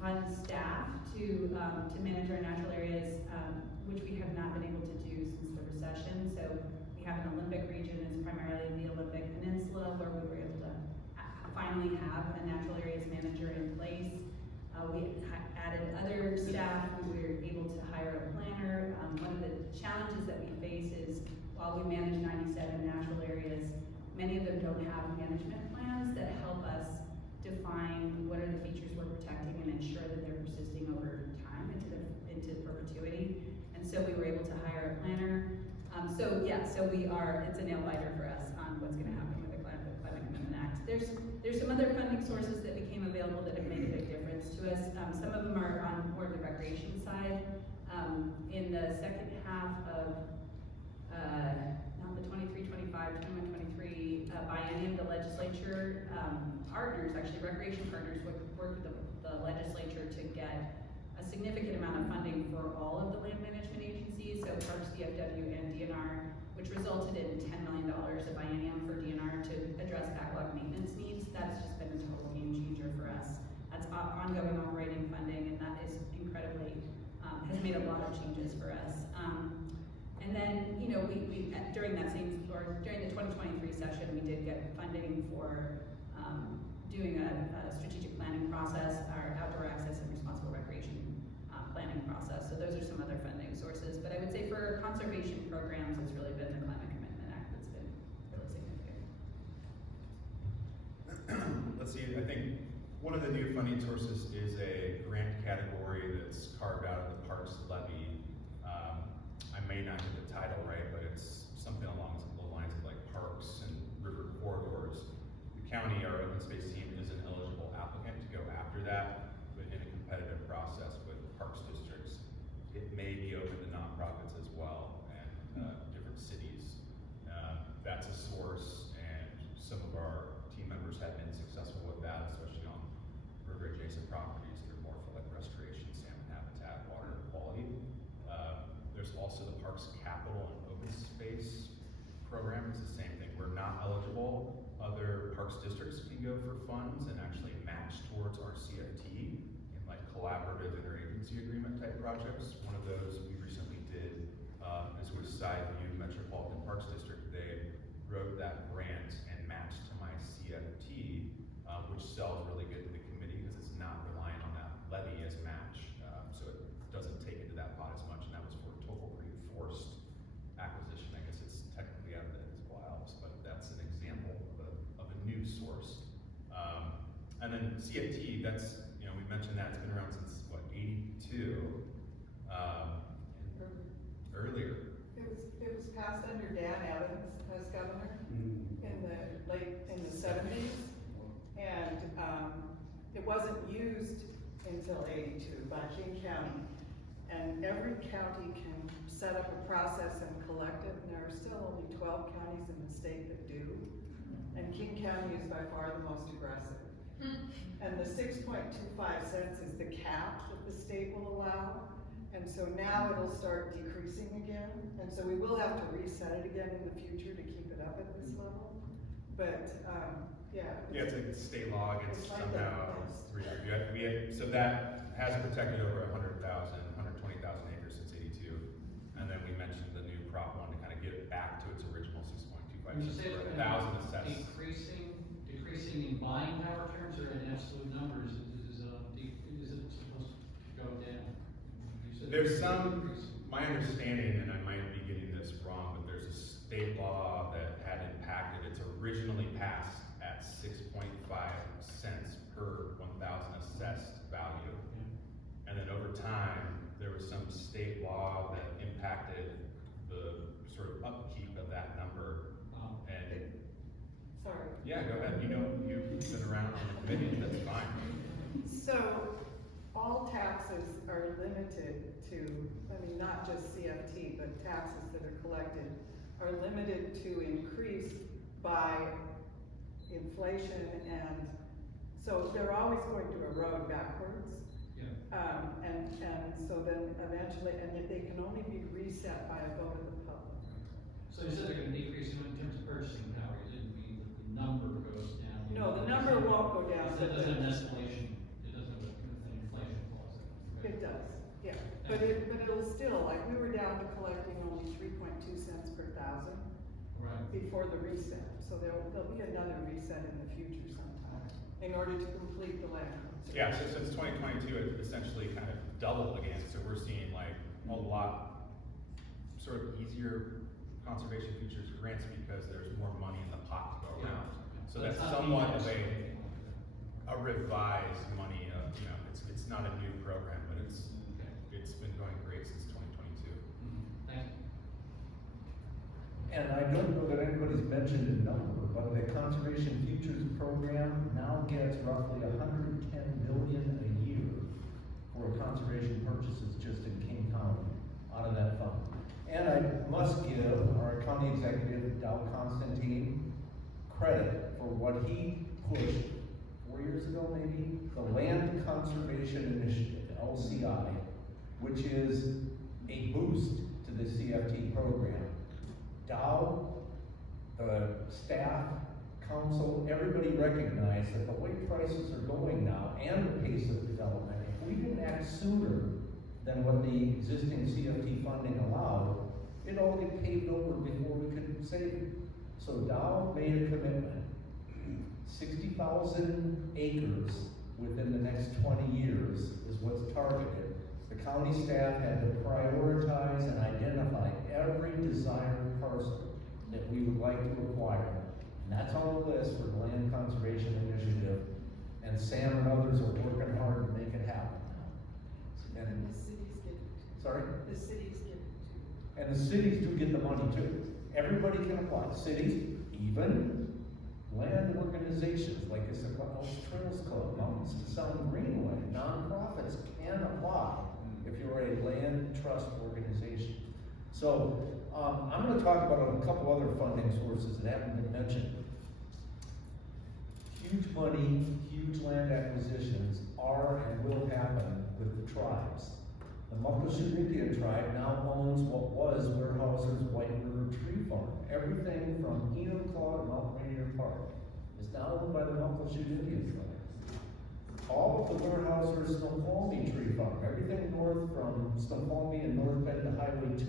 fund staff to manage our natural areas, which we have not been able to do since the recession. So we have an Olympic region, it's primarily the Olympic Peninsula, where we were able to finally have a natural areas manager in place. We added other staff, we were able to hire a planner. One of the challenges that we face is, while we manage 97 natural areas, many of them don't have management plans that help us define what are the features we're protecting and ensure that they're persisting over time into perpetuity. And so we were able to hire a planner. It's a nail biter for us on what's going to happen with the Climate Commitment Act. There's some other funding sources that became available that have made a big difference to us. Some of them are on more the recreation side. In the second half of not the 23-25, 21-23 biennium, the legislature partners, actually recreation partners, worked with the legislature to get a significant amount of funding for all of the land management agencies, so Parks, DFW, and DNR, which resulted in $10 million a biennium for DNR to address backlog maintenance needs. That's just been a total game changer for us. That's ongoing operating funding, and that is incredibly, has made a lot of changes for us. And then, we during that same, or during the 2023 session, we did get funding for doing a strategic planning process, our outdoor access and responsible recreation planning process. So those are some other funding sources. But I would say for conservation programs, it's really been the Climate Commitment Act that's been really significant. Let's see, I think one of the new funding sources is a grant category that's carved out of the Parks levy. I may not get the title right, but it's something along the lines of like parks and river corridors. The county, our open space team, is an eligible applicant to go after that, but in a competitive process with parks districts. It may be open to nonprofits as well, and different cities. That's a source, and some of our team members have been successful with that, especially on river adjacent properties that are more program is the same thing. We're not eligible. Other parks districts can go for funds and actually match towards our CFT in like collaborative interagency agreement type projects. One of those we recently did is with Sideview Metropolitan Parks District. They wrote that grant and matched to my CFT, which sells really good to the committee because it's not relying on that levy as match. So it doesn't take into that pot as much, and that was for total reinforced acquisition. I guess it's technically out of the Issaquah Alps, but that's an example of a new source. And then CFT, that's, you know, we mentioned that, it's been around since, what, 82? Earlier. It was passed under Dan Adams as governor in the 70s. And, it wasn't used until 82 by King County. And every county can set up a process and collect it, and there are still only 12 counties in the state that do. And King County is by far the most aggressive. And the 6.25 cents is the cap that the state will allow. And so now it'll start decreasing again. And so we will have to reset it again in the future to keep it up at this level. But, yeah. Yeah, it's like state law gets It's like somehow that. so that has protected over 120,000 acres since 82. And then we mentioned the new Prop 1 to kind of get it back to its original 6.25 When you cents say per it's 1,000 assessed. decreasing in buying power terms or in absolute numbers, is it supposed to go down? You said There's some, decreasing. my understanding, and I might be getting this wrong, but there's a state law that had impacted, it's originally passed at 6.5 cents per 1,000 assessed value. And then over time, there was some state law that impacted the sort of upkeep of that number. And Sorry. yeah, go ahead, you know, you've been around on the committee, that's fine. So, all taxes are limited to, I mean, not just CFT, but taxes that are collected are limited to increase by inflation, and so they're always going to erode backwards. And so then eventually, and they can only be reset by a vote of the public. So you said they're gonna decrease in terms of purchasing power, you didn't mean that the number goes down? No, the number won't go down. It doesn't have an escalation, it doesn't have an inflation clause. It does, yeah, but it'll still, like, we were down to collecting only 3.2 cents per thousand Right. before the reset, so there'll be another reset in the future sometime, in order to complete the land. Yeah, so since 2022, it essentially kind of doubled again, so we're seeing like a lot sort of easier conservation features grants because there's more money in the pot to go around. So that's not somewhat of being- a revised money, you know, it's not a new program, but it's been going great since 2022. Thank you. And I don't know that anybody's mentioned a number, but the Conservation Futures Program now gets roughly $110 million a year for conservation purchases just in King County out of that fund. And I must give our county executive, Dow Constantine, credit for what he pushed 4 years ago maybe, the Land Conservation Initiative, LCI, which is a boost to the CFT program. Dow, the staff, council, everybody recognized that the way prices are going now and the pace of development, if we didn't act sooner than what the existing CFT funding allowed, it all get paved over before we could save it. So Dow made a commitment, 60,000 acres within the next 20 years is what's targeted. The county staff had to prioritize and identify every desired parcel that we would like to acquire. And that's on the list for the Land Conservation Initiative. And Sam and others are working hard to make it happen now. And the cities get it. Sorry? The cities get it too. And the cities do get the money too. Everybody can apply. Cities, even land organizations like Issaquah Alps Trails Club, Mountains to Sound Greenway, nonprofits can apply if you're a land trust organization. So I'm going to talk about a couple other funding sources that haven't been mentioned. Huge money, huge land acquisitions are and will happen with the tribes. The Muckleshoot Indian tribe now owns what was Weyerhaeuser's White River Tree Farm. Everything from Enumclaw to Mount Rainier Park is now owned by the Muckleshoot Indian Tribes. All of the Weyerhaeuser Snoqualmie Tree Farm, everything north from Snoqualmie and North Bend to Highway 2,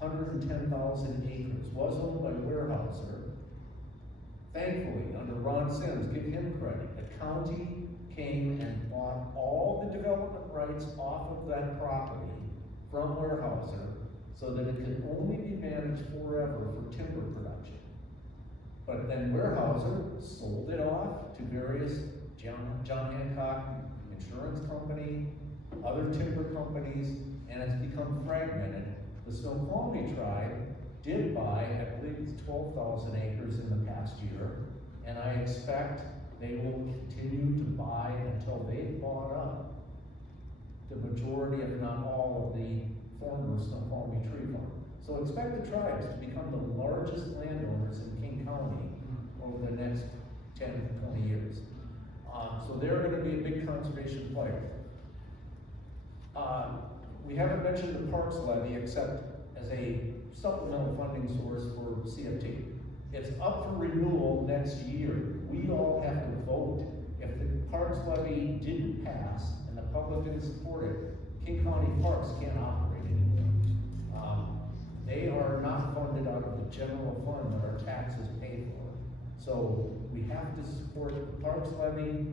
110,000 acres, was owned by Weyerhaeuser. Thankfully, under Ron Sims, give him credit, the county came and bought all the development rights off of that property from Weyerhaeuser so that it could only be managed forever for timber production. But then Weyerhaeuser sold it off to various John Hancock Insurance Company, other timber companies, and it's become fragmented. The Snoqualmie tribe did buy, I believe it's 12,000 acres in the past year, and I expect they will continue to buy until they've bought up the majority, if not all, of the former Snoqualmie Tree Farm. So expect the tribes to become the largest landowners in King County over the next 10 to 20 years. So they're going to be a big conservation player. We haven't mentioned the Parks Levy except as a supplemental funding source for CFT. It's up for renewal next year. We all have to vote. If the Parks Levy didn't pass and the public didn't support it, King County Parks can't operate anymore. They are not funded out of the general fund that our taxes pay for. So we have to support the Parks Levy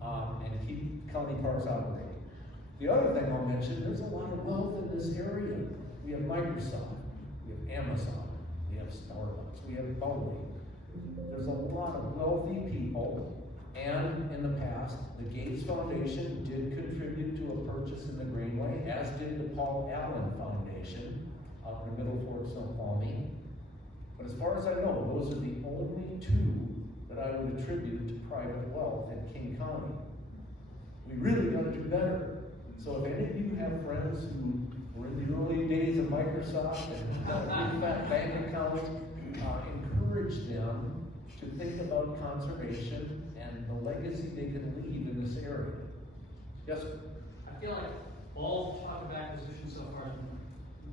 and keep county parks operating. The other thing I'll mention, there's a lot of wealth in this area. We have Microsoft, we have Amazon, we have Starbucks, we have Boeing. There's a lot of wealthy people, and in the past, the Gates Foundation did contribute to a purchase in the Greenway, as did the Paul Allen Foundation out in the Middle Fork, Snoqualmie. But as far as I know, those are the only two that I would attribute to private wealth in King County. We really got to do better. So if any of you have friends who were in the early days of Microsoft and got a big fat bank account, encourage them to think about conservation and the legacy they can leave in this area. Yes, sir? I feel like all the talk of acquisition so far has been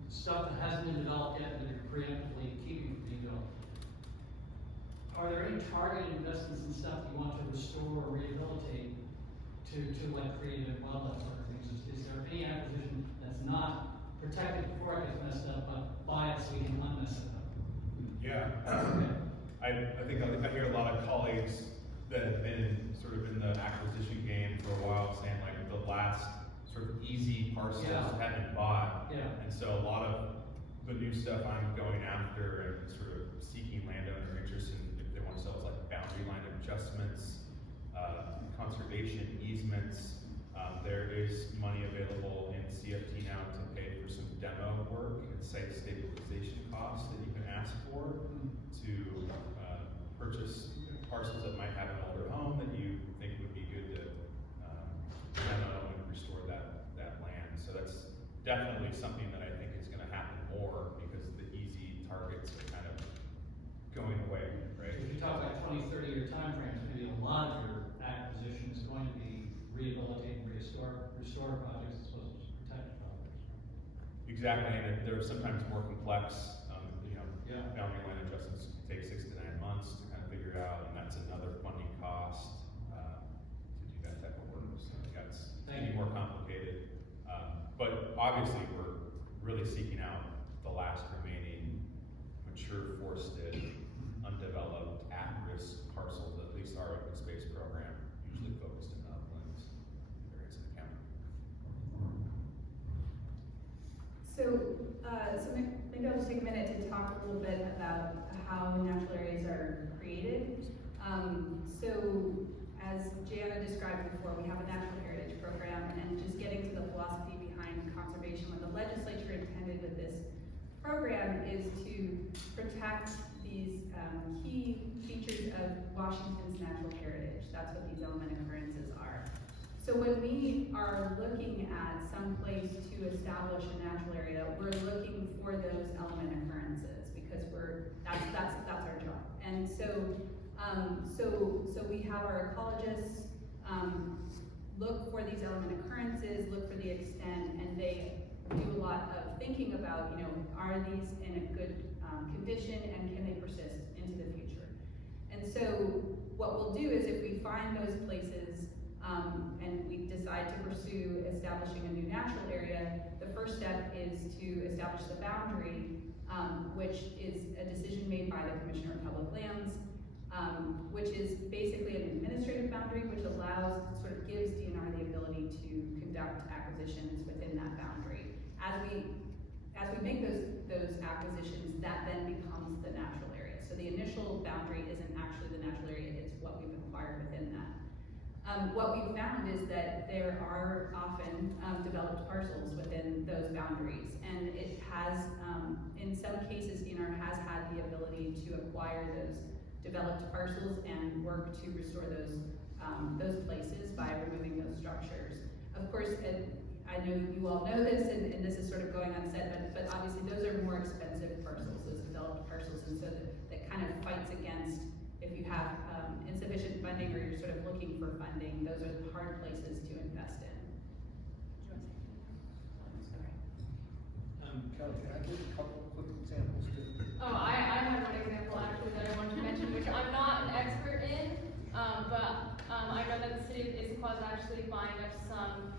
stuff that hasn't been developed yet, that you're preemptively keeping from being developed. Are there any targeted investments in stuff you want to restore or rehabilitate to like create a wildlife sort of things? Is there any acquisition that's not protected before it gets messed up, but buy it so we can unmess it up? Yeah. I think I hear a lot of colleagues that have been sort of in the acquisition game for a while saying like the last sort of easy parcels have been bought. Yeah. And so a lot of the new stuff I'm going after and sort of seeking landowner interest in if they want to sell is like boundary line adjustments, conservation easements. There is money available in CFT now to pay for some demo work and site stabilization costs that you can ask for to purchase parcels that might have an older home that you think would be good to demo and restore that land. So that's definitely something that I think is going to happen more because the easy targets are kind of going away, right? If you talk about 20, 30-year time frames, maybe a lot of your acquisition is going to be rehabilitate and restore projects as opposed to just protect projects. Exactly, and they're sometimes more complex. Yeah. Boundary line adjustments can take 6 to 9 months to kind of figure out, and that's another funding cost to do that type of work. So that's maybe more complicated. But obviously, we're really seeking out the last remaining mature forested, undeveloped, at-risk parcels. At least our open space program usually focused in uplands areas of the county. So maybe I'll just take a minute to talk a little bit about how natural areas are created. So as Jayana described before, we have a natural heritage program, and just getting to the philosophy behind conservation, what the legislature intended with this program is to protect these key features of Washington's natural heritage. That's what these element occurrences are. So when we are looking at some place to establish a natural area, we're looking for those element occurrences because that's our job. And so we have our ecologists look for these element occurrences, look for the extent, and they do a lot of thinking about, you know, are these in a good condition and can they persist into the future? And so what we'll do is if we find those places and we decide to pursue establishing a new natural area, the first step is to establish the boundary, which is a decision made by the Commissioner of Public Lands, which is basically an administrative boundary which allows, sort of gives DNR the ability to conduct acquisitions within that boundary. As we make those acquisitions, that then becomes the natural area. So the initial boundary isn't actually the natural area, it's what we've acquired within that. What we've found is that there are often developed parcels within those boundaries, and it has, in some cases, DNR has had the ability to acquire those developed parcels and work to restore those places by removing those structures. Of course, I know you all know this, and this is sort of going unsaid, but obviously those are more expensive parcels, those developed parcels, and so that kind of fights against, if you have insufficient funding or you're sort of looking for funding, those are the hard places to invest in. Do you want to say anything? Kelly, can I give a couple of quick examples too? Oh, I had one example actually that I wanted to mention, which I'm not an expert in, but I know that the city of Issaquah is actually buying up some,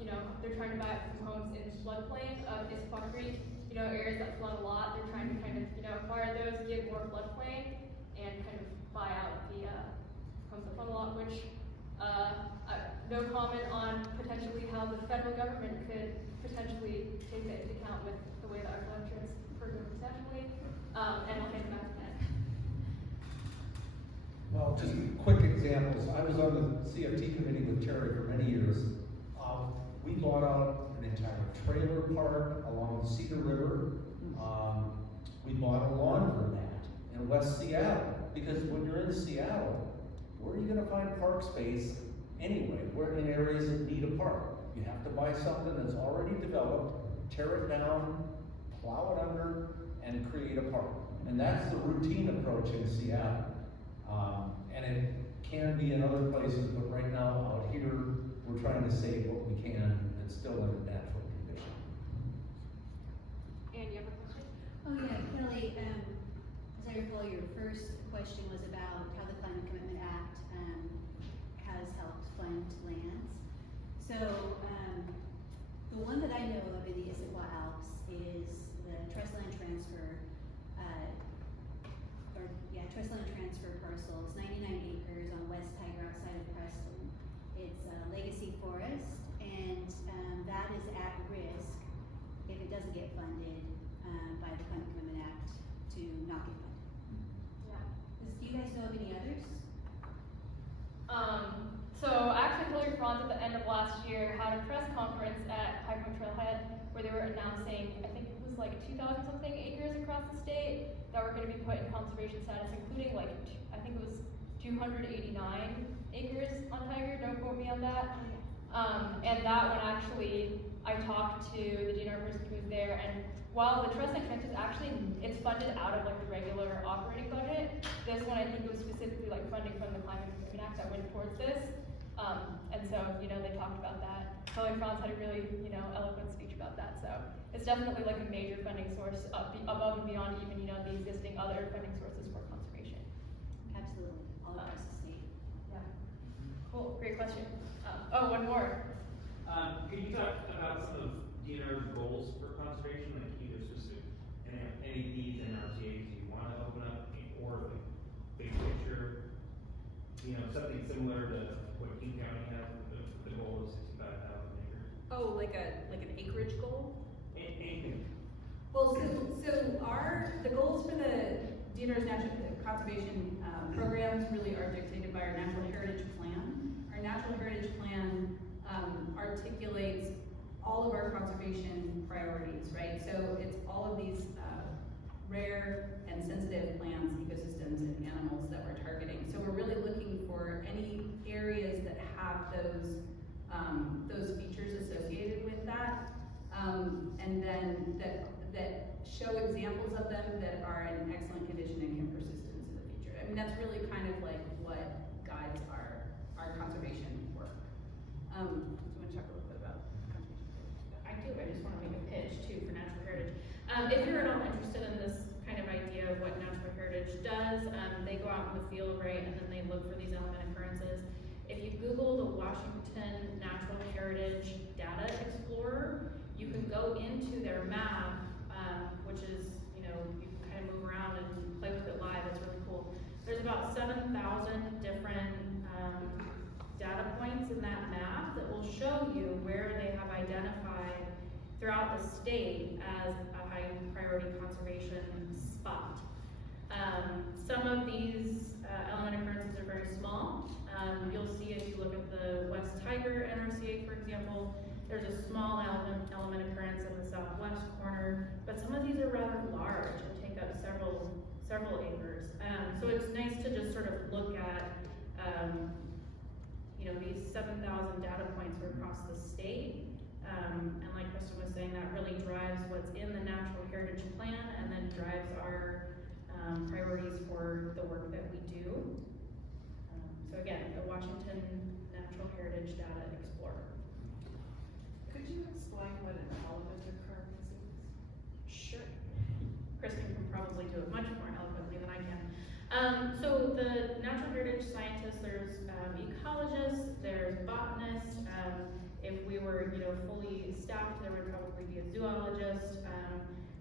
you know, they're trying to buy up some homes in floodplain of Issaquah Creek, you know, areas that flood a lot. They're trying to kind of, you know, acquire those, give more floodplain, and kind of buy out the homes that flood a lot, which, no comment on potentially how the federal government could potentially take that into account with the way that our flood insurance program is essentially, and I'll take it back to that. Well, just quick examples. I was on the CFT committee with Terry for many years. We bought out an entire trailer park along the Cedar River. We bought a laundromat in West Seattle, because when you're in Seattle, where are you gonna find park space anyway? We're in areas that need a park. You have to buy something that's already developed, tear it down, plow it under, and create a park. And that's the routine approach in Seattle. And it can be in other places, but right now out here, we're trying to save what we can and still in a natural condition. And you have a question? Oh yeah, Kelly, as I recall, your first question was about how the Climate Commitment Act has helped fund lands. So the one that I know of in the Issaquah Alps is the trust land transfer, trust land transfer parcel. It's 99 acres on West Tiger outside of Preston. It's a legacy forest, and that is at risk if it doesn't get funded by the Climate Commitment Act to not get funded. Yeah. Do you guys know of any others? So actually Hillary Franz at the end of last year had a press conference at High Point Trailhead where they were announcing, I think it was like 2,000 something acres across the state that were going to be put in conservation status, including like, I think it was 289 acres on Tiger, don't quote me on that. And that one actually, I talked to the DNR person who was there, and while the trust land is actually, it's funded out of like the regular operating budget, this one I think it was specifically like funding from the Climate Commitment Act that went towards this. And so, you know, they talked about that. Hillary Franz had a really, you know, eloquent speech about that. So it's definitely like a major funding source above and beyond even, you know, the existing other funding sources for conservation. Absolutely, all across the state. Yeah. Cool, great question. Oh, one more. Could you talk about some of DNR's goals for conservation, like either specific, and any needs and RTAs you want to open up, or like big picture, you know, something similar to what King County has with the goal of 65,000 acres? Oh, like an acreage goal? Anything. Well, so the goals for the DNR's natural conservation programs really are dictated by our Natural Heritage Plan. Our Natural Heritage Plan articulates all of our conservation priorities, right? So it's all of these rare and sensitive plants, ecosystems, and animals that we're targeting. So we're really looking for any areas that have those features associated with that, and then that show examples of them that are in excellent condition and can persist into the future. I mean, that's really kind of like what guides our conservation work. Do you want to talk a little bit about conservation? I too, I just wanna make a pitch too for natural heritage. If you're at all interested in this kind of idea of what natural heritage does, they go out in the field, right, and then they look for these element occurrences. If you Google the Washington Natural Heritage Data Explorer, you can go into their map, which is, you know, you can kind of move around and play with it live, it's really cool. There's about 7,000 different data points in that map that will show you where they have identified throughout the state as a high priority conservation spot. Some of these element occurrences are very small. You'll see if you look at the West Tiger NRCA, for example, there's a small element occurrence in the southwest corner, but some of these are rather large and take up several acres. So it's nice to just sort of look at, you know, these 7,000 data points are across the state. And like Kristen was saying, that really drives what's in the Natural Heritage Plan and then drives our priorities for the work that we do. So again, the Washington Natural Heritage Data Explorer. Could you explain what an element occurrence is? Sure. Kristen can probably do it much more eloquently than I can. So the natural heritage scientists, there's ecologists, there's botanists. If we were, you know, fully staffed, there would probably be a zoologist.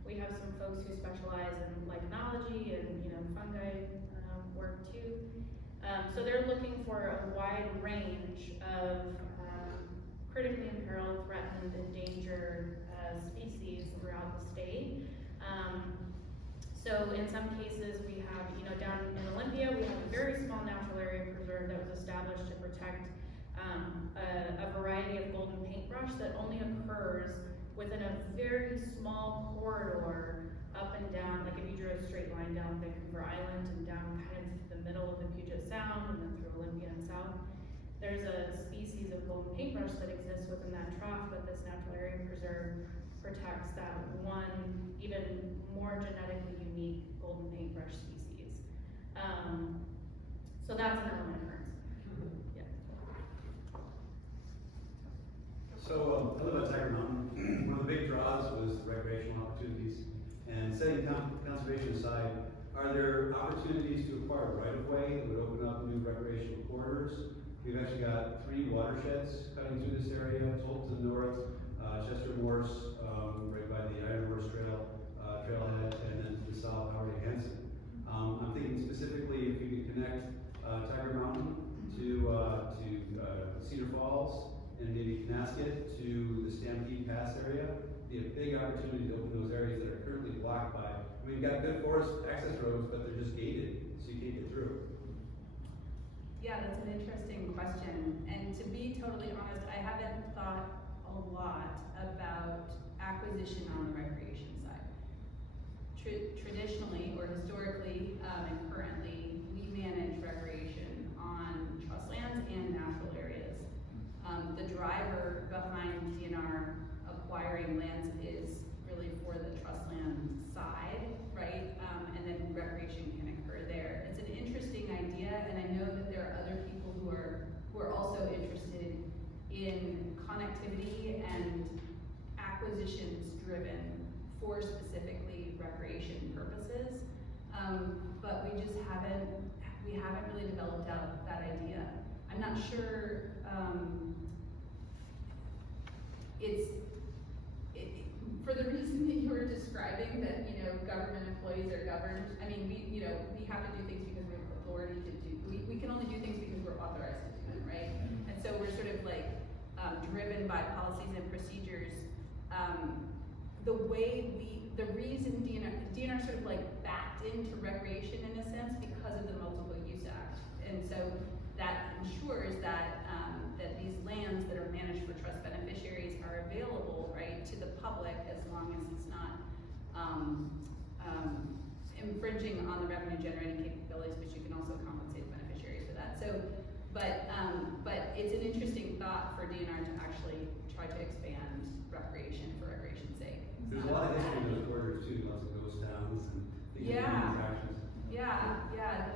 We have some folks who specialize in lichenology and, you know, fungi work too. So they're looking for a wide range of critically imperiled, threatened, endangered species throughout the state. So in some cases we have, you know, down in Olympia, we have a very small natural area preserve that was established to protect a variety of golden paintbrush that only occurs within a very small corridor up and down, like if you drew a straight line down Vancouver Island and down kind of the middle of the Puget Sound and then through Olympia and south. There's a species of golden paintbrush that exists within that trough, but this natural area preserve protects that one even more genetically unique golden paintbrush species. So that's an element occurrence. Yeah. So, I live on Tiger Mountain. One of the big draws was the recreational opportunities. And setting conservation aside, are there opportunities to acquire right-of-way that would open up new recreational corridors? We've actually got 3 watersheds cutting through this area, Tolt to the north, Chester Morse, right by the Iron Horse trailhead, and then to the south, Howard and Henson. I'm thinking specifically if you could connect Tiger Mountain to Cedar Falls, and maybe Konigsmark to the Stampede Pass area, be a big opportunity to open those areas that are currently blocked by, we've got good forest access roads, but they're just gated, so you can't get through. Yeah, that's an interesting question. And to be totally honest, I haven't thought a lot about acquisition on the recreation side. Traditionally or historically and currently, we manage recreation on trust lands and natural areas. The driver behind DNR acquiring lands is really for the trust land side, right? And then recreation can occur there. It's an interesting idea, and I know that there are other people who are also interested in connectivity and acquisitions driven for specifically recreation purposes. But we just haven't really developed out that idea. I'm not sure. For the reason that you were describing, that, you know, government employees are governed. I mean, we have to do things because we have authority to do. We can only do things because we're authorized to do them, right? And so we're sort of like driven by policies and procedures. The reason DNR sort of like backed into recreation in a sense because of the Multiple Use Act, and so that ensures that that these lands that are managed for trust beneficiaries are available, right, to the public as long as it's not infringing on the revenue generating capabilities, but you can also compensate beneficiaries for that. So, but it's an interesting thought for DNR to actually try to expand recreation for recreation's sake. There's a lot of history in those corridors too, lots of ghost towns and things like attractions. Yeah,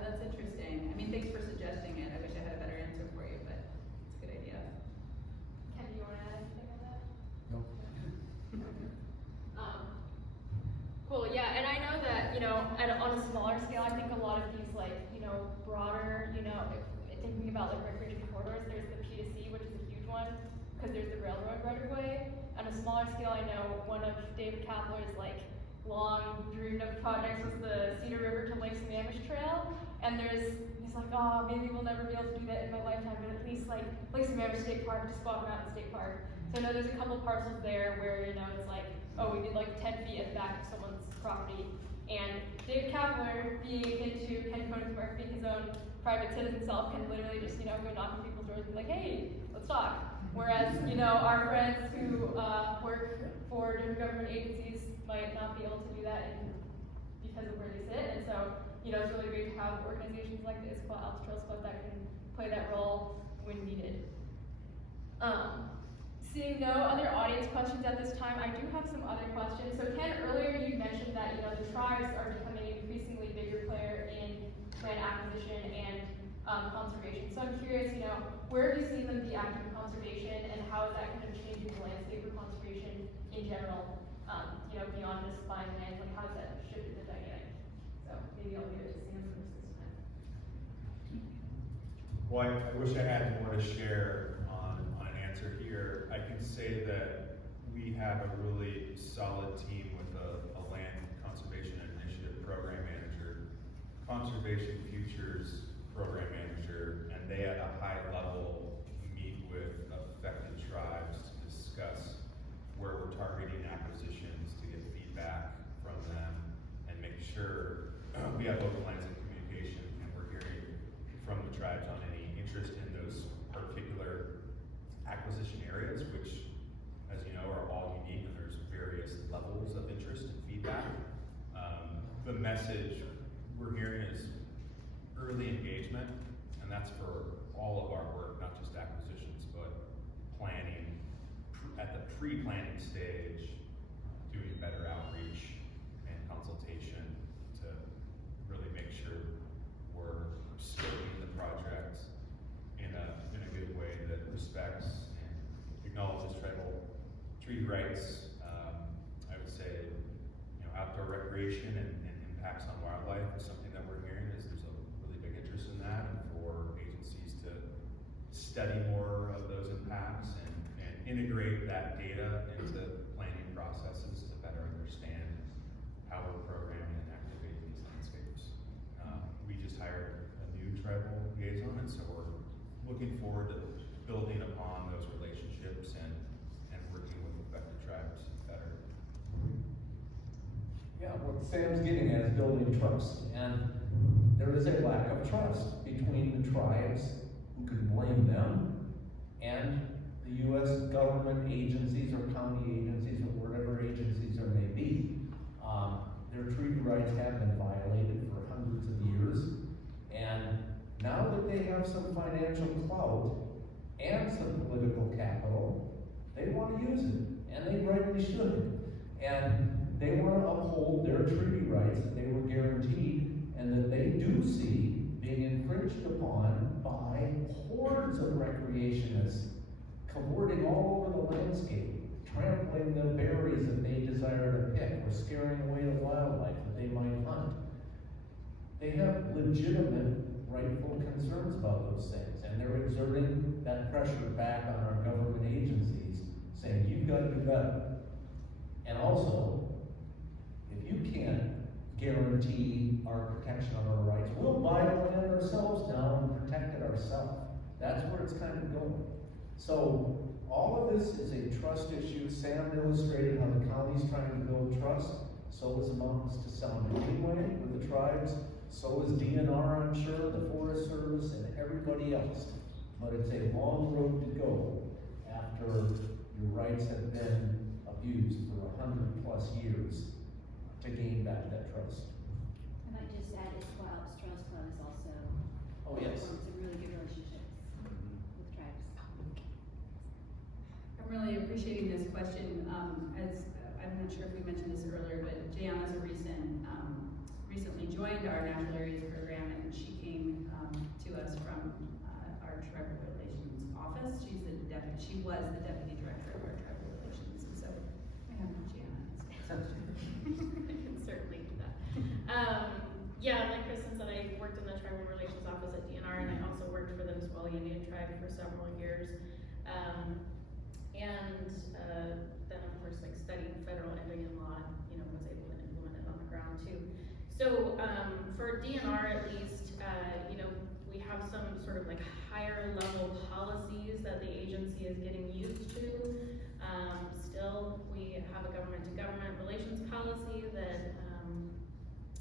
that's interesting. I mean, thanks for suggesting it. I wish I had a better answer for you, but it's a good idea. Ken, do you want to add anything on that? No. that, on a smaller scale, I think a lot of these broader, thinking about recreation corridors, there's the P2C, which is a huge one, because there's the railroad right of way. On a smaller scale, I know one of David Kapler's long dreamed of projects was the Cedar River to Lake Sammamish Trail, and he's like, oh, maybe we'll never be able to do that in my lifetime, but at least Lake Sammamish State Park, Issaquah Mountain State Park. So I know there's a couple parcels there where, it's we did 10 feet at the back of someone's property. And David Kapler, being akin to Ken Konigsmark, being his own private citizen self, can literally just, go knock on people's doors and be like, hey, let's talk. Whereas, our friends who work for different government agencies might not be able to do that because of where they sit. And so, it's really great to have organizations like the Issaquah Alps Trails Club that can play that role when needed. Seeing no other audience questions at this time, I do have some other questions. So Ken, earlier you mentioned that the tribes are becoming an increasingly bigger player in land acquisition and conservation. So I'm curious, where have you seen them be active in conservation, and how is that kind of changing the landscape for conservation in general? Beyond just buying land, how has that shifted the dynamic? So maybe I'll give it to Sam first this time. Well, I wish I had more to share on an answer here. I can say that we have a really solid team with a land conservation initiative program manager, conservation futures program manager, and they at a high level meet with affected tribes to discuss where we're targeting acquisitions, to get feedback from them, and make sure we have open lines of communication, and we're hearing from the tribes on any interest in those particular acquisition areas, which, as you know, are all unique, and there's various levels of interest and feedback. The message we're hearing is early engagement, and that's for all of our work, not just acquisitions, but planning, at the pre-planning stage, doing better outreach and consultation to really make sure we're scoping the project in a good way that respects and acknowledges tribal treaty rights. I would say, outdoor recreation and impacts on wildlife is something that we're hearing. There's a really big interest in that, and for agencies to study more of those impacts and integrate that data into planning processes to better understand how we're programming and activating these landscapes. We just hired a new tribal liaison, and so we're looking forward to building upon those relationships and working with affected tribes better. Yeah, what Sam's getting at is building trust, and there is a lack of trust between the tribes, who can blame them, and the U.S. government agencies or county agencies or whatever agencies there may be. Their treaty rights have been violated for hundreds of years, and now that they have some financial clout and some political capital, they want to use it, and they rightly should. And they want to uphold their treaty rights that they were guaranteed, and that they do see being infringed upon by hordes of recreationists cavorting all over the landscape, trampling the berries that they desire to pick, or scaring away the wildlife that they might hunt. They have legitimate, rightful concerns about those things, and they're exerting that pressure back on our government agencies, saying, you've got to do better. And also, if you can't guarantee our protection of our rights, we'll buy the land ourselves now and protect it ourselves. That's where it's kind of going. So all of this is a trust issue. Sam illustrated how the county's trying to build trust. So is amounts to Sound Greenway with the tribes. So is DNR, I'm sure, the Forest Service, and everybody else. But it's a long road to go after your rights have been abused for 100+ years to gain back that trust. I might just add, Issaquah Alps Trails Club is also yes. forms some really good relationships with tribes. I'm really appreciating this question. As I'm not sure if we mentioned this earlier, but Jayana is a recently joined our Natural Areas program, and she came to us from our tribal relations office. She was the deputy director of our tribal relations, and so I have Jayana. I can certainly do that. worked for the Nisqually Indian tribe for several years. Then of course, like studied federal Indian law, you know, was able to implement it on the ground too. So, for DNR at least, you know, we have some sort of like higher level policies that the agency is getting used to. Still, we have a government to government relations policy that,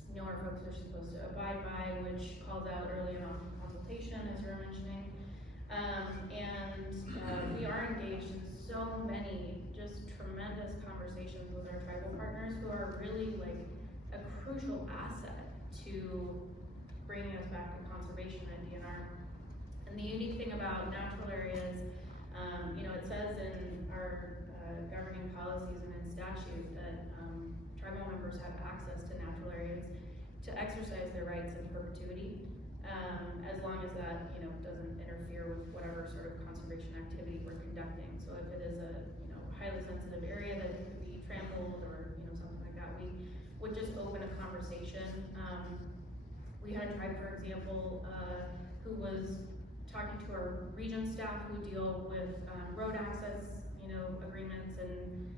you know, our folks are supposed to abide by, which calls out early and often consultation, as you were mentioning. We are engaged in so many just tremendous conversations with our tribal partners who are really like a crucial asset to bringing us back to conservation at DNR. And the unique thing about natural areas, you know, it says in our governing policies and in statute that tribal members have access to natural areas to exercise their rights in perpetuity, as long as that, you know, doesn't interfere with whatever sort of conservation activity we're conducting. So if it is a, you know, highly sensitive area that could be trampled or, you know, something like that, we would just open a conversation. We had a tribe, for example, who was talking to our region staff who deal with road access, you know, agreements and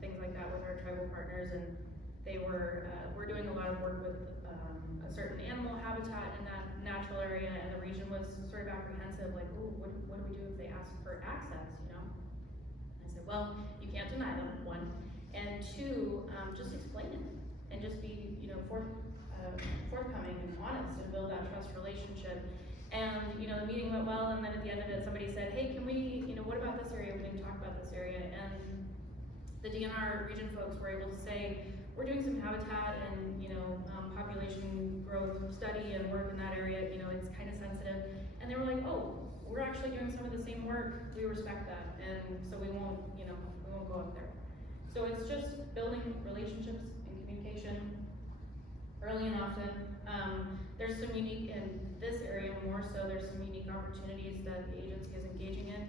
things like that with our tribal partners, and they were we're doing a lot of work with a certain animal habitat in that natural area, and the region was sort of apprehensive, like, ooh, what do we do if they ask for access, you know? I said, well, you can't deny them, one, and two, just explain it, and just be, you know, forthcoming and honest, and build that trust relationship. And, you know, the meeting went well, and then at the end of it, somebody said, hey, can we, you know, what about this area? We didn't talk about this area. And the DNR region folks were able to say, we're doing some habitat and, you know, population growth study and work in that area, you know, it's kind of sensitive. And they were like, oh, we're actually doing some of the same work, we respect that, and so we won't, you know, we won't go up there. So it's just building relationships and communication early and often. There's some unique, in this area more so, there's some unique opportunities that the agency is engaging in.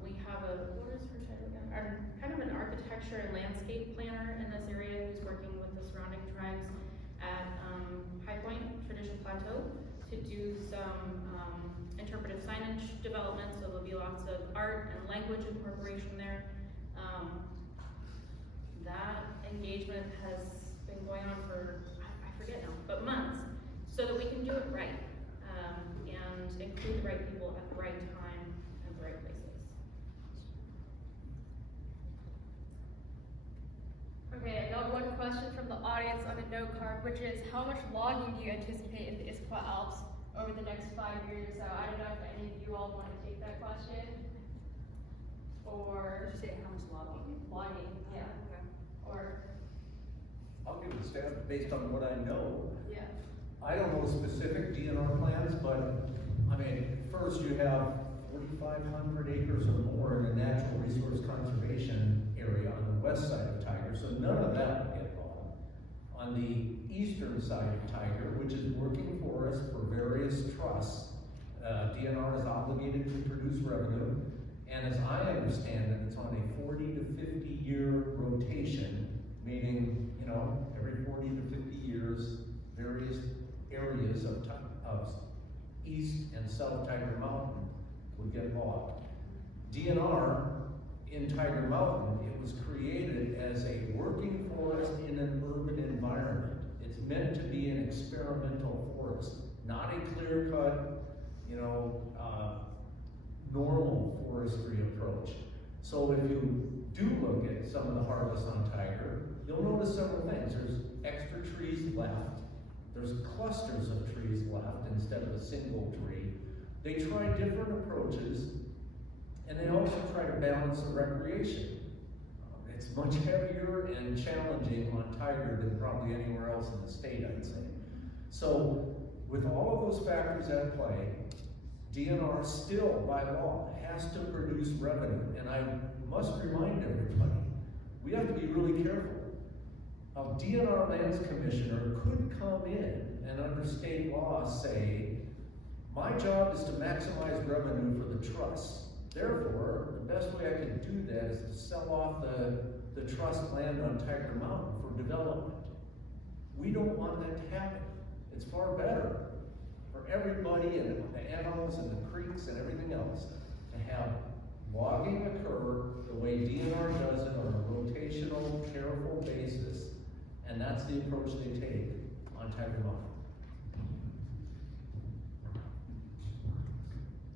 We have what is her title again? Kind of an architecture and landscape planner in this area who's working with the surrounding tribes at High Point, Tradition Plateau, to do some interpretive signage development, so there'll be lots of art and language incorporation there. That engagement has been going on for, I forget now, but months, so that we can do it right, and include the right people at the right time and the right places. Okay, I got one question from the audience on a note card, which is how much logging do you anticipate in the Issaquah Alps over the next 5 years? So I don't know if any of you all want to take that question. Or Did you say how much logging? logging, yeah. Okay. Or I'll give it a stab based on what I know. yeah. I don't know specific DNR plans, but, I mean, first you have 4,500 acres or more in a natural resource conservation area on the west side of Tiger, so none of that will get logged. On the eastern side of Tiger, which is working for us for various trusts, DNR is obligated to produce revenue, and as I understand it, it's on a 40 to 50 year rotation, meaning, you know, every 40 to 50 years, various areas of East and South Tiger Mountain would get logged. DNR in Tiger Mountain, it was created as a working forest in an urban environment. It's meant to be an experimental forest, not a clear-cut, you know, normal forestry approach. So if you do look at some of the harvest on Tiger, you'll notice several things. There's extra trees left. There's clusters of trees left instead of a single tree. They try different approaches, and they also try to balance the recreation. It's much heavier and challenging on Tiger than probably anywhere else in the state, I'd say. So with all of those factors at play, DNR still, by law, has to produce revenue. And I must remind everybody, we have to be really careful. A DNR lands commissioner could come in and under state law say, my job is to maximize revenue for the trust. Therefore, the best way I can do that is to sell off the trust land on Tiger Mountain for development. We don't want that to happen. It's far better for everybody and the animals and the creeks and everything else to have logging occur the way DNR does it on a rotational, careful basis, and that's the approach they take on Tiger Mountain.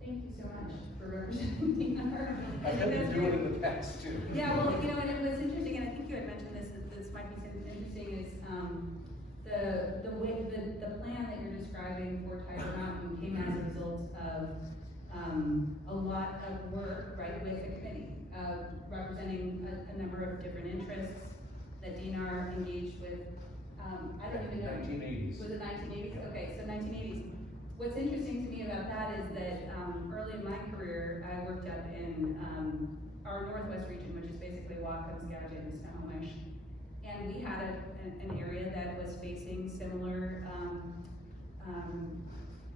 Thank you so much for representing DNR. I think they do it in the past too. Yeah, well, you know, and it was interesting, and I think you had mentioned this, that this might be something interesting, is, the way, the plan that you're describing for Tiger Mountain came as a result of, a lot of work, right, with the committee, representing a number of different interests that DNR engaged with, I don't even know. 1980s. Was it 1980s? Okay, so 1980s. What's interesting to me about that is that, early in my career, I worked up in, our Northwest region, which is basically Whatcom, Skagit, and Snohomish. And we had an area that was facing similar,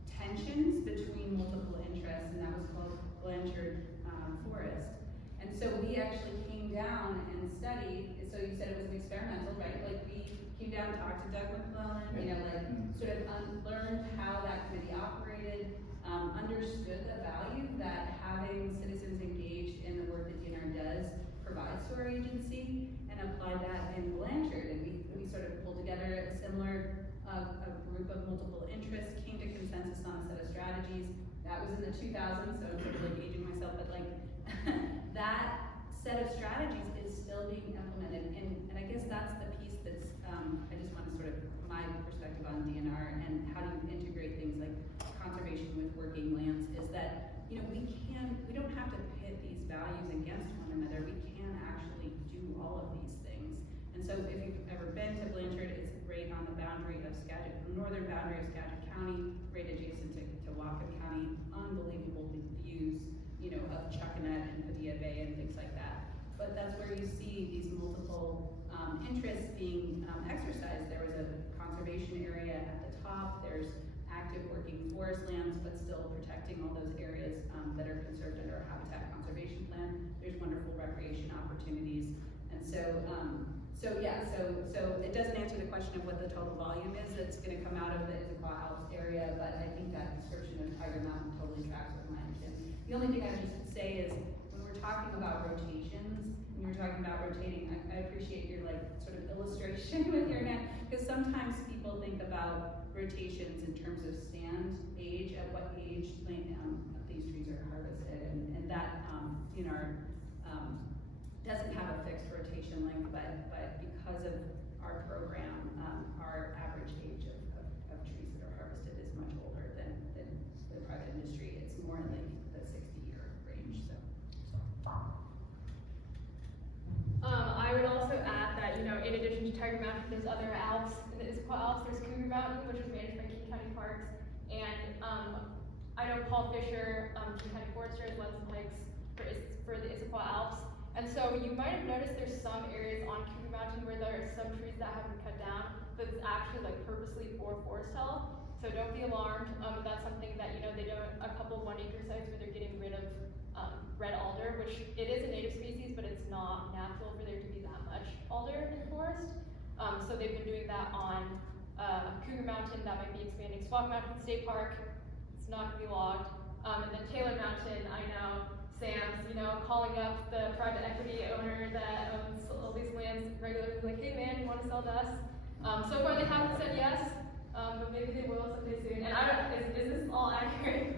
tensions between multiple interests, and that was called Blanchard Forest. And so we actually came down and studied, so you said it was an experimental, right? Like we came down and talked to Doug McClellan, you know, like sort of learned how that committee operated, understood the value that having citizens engaged in the work that DNR does provides to our agency, and applied that in Blanchard. And we sort of pulled together a similar a group of multiple interests, came to consensus on a set of strategies. That was in the 2000s, so I'm sort of like aging myself, but like that set of strategies is still being implemented. And I guess that's the piece that's, I just want to sort of, my perspective on DNR and how do you integrate things like conservation with working lands is that, you know, we don't have to pit these values against one another. We can actually do all of these things. And so if you've ever been to Blanchard, it's right on the boundary of Skagit, northern boundary of Skagit County, right adjacent to Whatcom County. Unbelievable views, you know, of Chuckanet and Padilla Bay and things like that. But that's where you see these multiple interests being exercised. There was a conservation area at the top. There's active working forest lands, but still protecting all those areas that are conserved under our habitat conservation plan. There's wonderful recreation opportunities. And so, so it doesn't answer the question of what the total volume is that's going to come out of the Issaquah Alps area, but I think that description of Tiger Mountain totally tracks with my understanding. The only thing I would just say is, when we're talking about rotations, when you're talking about rotating, I appreciate your like sort of illustration with your hand, because sometimes people think about rotations in terms of stand age, at what age these trees are harvested, and that doesn't have a fixed rotation length, but because of our program, our average age of trees that are harvested is much older than the private industry. It's more in the 60-year range. So. I would also add that, you know, in addition to Tiger Mountain, there's other Alps. In the Issaquah Alps, there's Cougar Mountain, which is managed by King County Parks. And I know Paul Fisher, King County Forester, has led some hikes for the Issaquah Alps. And so you might have noticed there's some areas on Cougar Mountain where there are some trees that have been cut down, but it's actually like purposely for forest health. So don't be alarmed. That's something that, you know, they do a couple 1 acre sites where they're getting rid of red alder, which it is a native species, but it's not natural for there to be that much alder in the forest. So they've been doing that on Cougar Mountain. That might be expanding Squaw Mountain State Park. It's not going to be logged. And then Taylor Mountain, I know Sam's, you know, calling up the private equity owner that owns all these lands regularly, like, hey man, you want to sell to us? So far they haven't said yes, but maybe they will someday soon. And is this all accurate?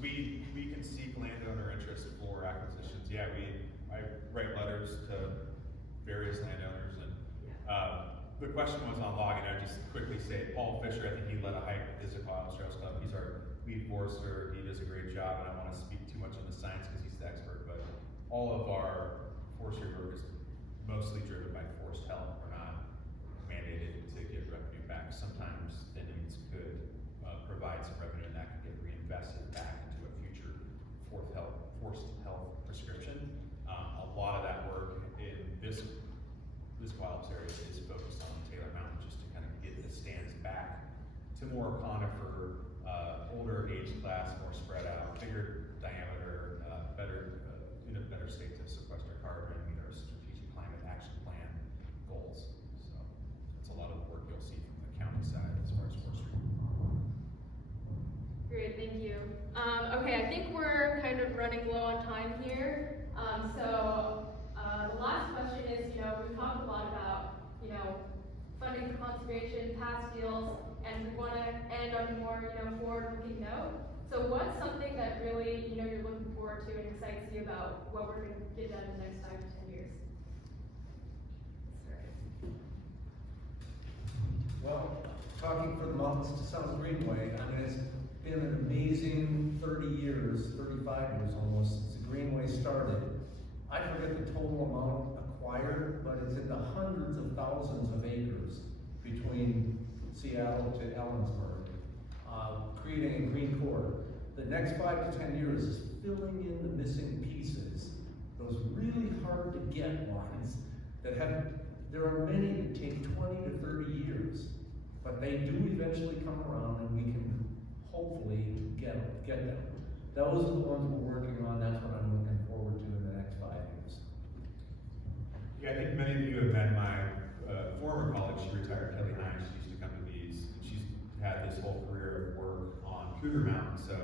We can seek landowner interest for acquisitions. Yeah, I write letters to various landowners, and the question was on logging. I just quickly say Paul Fisher, I think he led a hike with Issaquah Alps Trails Club. He's our lead forester. He does a great job, and I don't want to speak too much on the science because he's the expert, but all of our forestry work is mostly driven by forest health. We're not mandated to give revenue back. Sometimes Indians could provide some revenue, and that could get reinvested back into a future forest health prescription. A lot of that work in this Alps area is focused on Taylor Mountain, just to kind of get the stands back to more conifer, older age class, more spread out, bigger diameter, in a better state to sequester carbon, meet our strategic climate action plan goals. So that's a lot of the work you'll see from the county side as far as forestry. running low on time here. The last question is, we've talked a lot about, funding for conservation, past deals, and we want to end on a more, forward-looking note. So what's something that really, you're looking forward to and excites you about what we're going to get done in the next 5 to 10 years? Well, talking for the mountains to Sound Greenway, I mean, it's been an amazing 30 years, 35 years almost, since the Greenway started. I forget the total amount acquired, but it's in the hundreds of thousands of acres between Seattle to Ellensburg, creating a green corridor. The next 5 to 10 years is filling in the missing pieces, those really hard to get ones that have, there are many that take 20 to 30 years, but they do eventually come around and we can hopefully get them. Those are the ones we're working on. That's what I'm looking forward to in the next 5 years. Yeah, I think many of you have met my former colleague. She retired, Kelly Hines. She used to come to these, and she's had this whole career of work on Cougar Mountain. So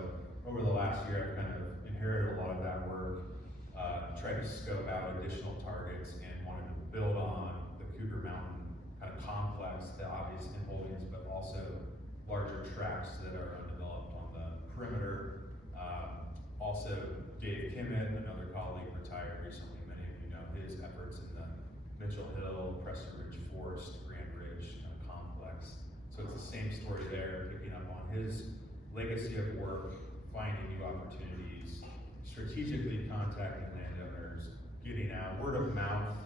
over the last year, I've kind of inherited a lot of that work, tried to scope out additional targets, and wanted to build on the Cougar Mountain kind of complex, the obvious inholdings, but also larger tracts that are undeveloped on the perimeter. Also, Dave Kimmett, another colleague, retired recently. Many of you know his efforts in the Mitchell Hill, Preston Ridge Forest, Grand Ridge kind of complex. So it's the same story there, picking up on his legacy of work, finding new opportunities, strategically contacting landowners, getting out. Word of mouth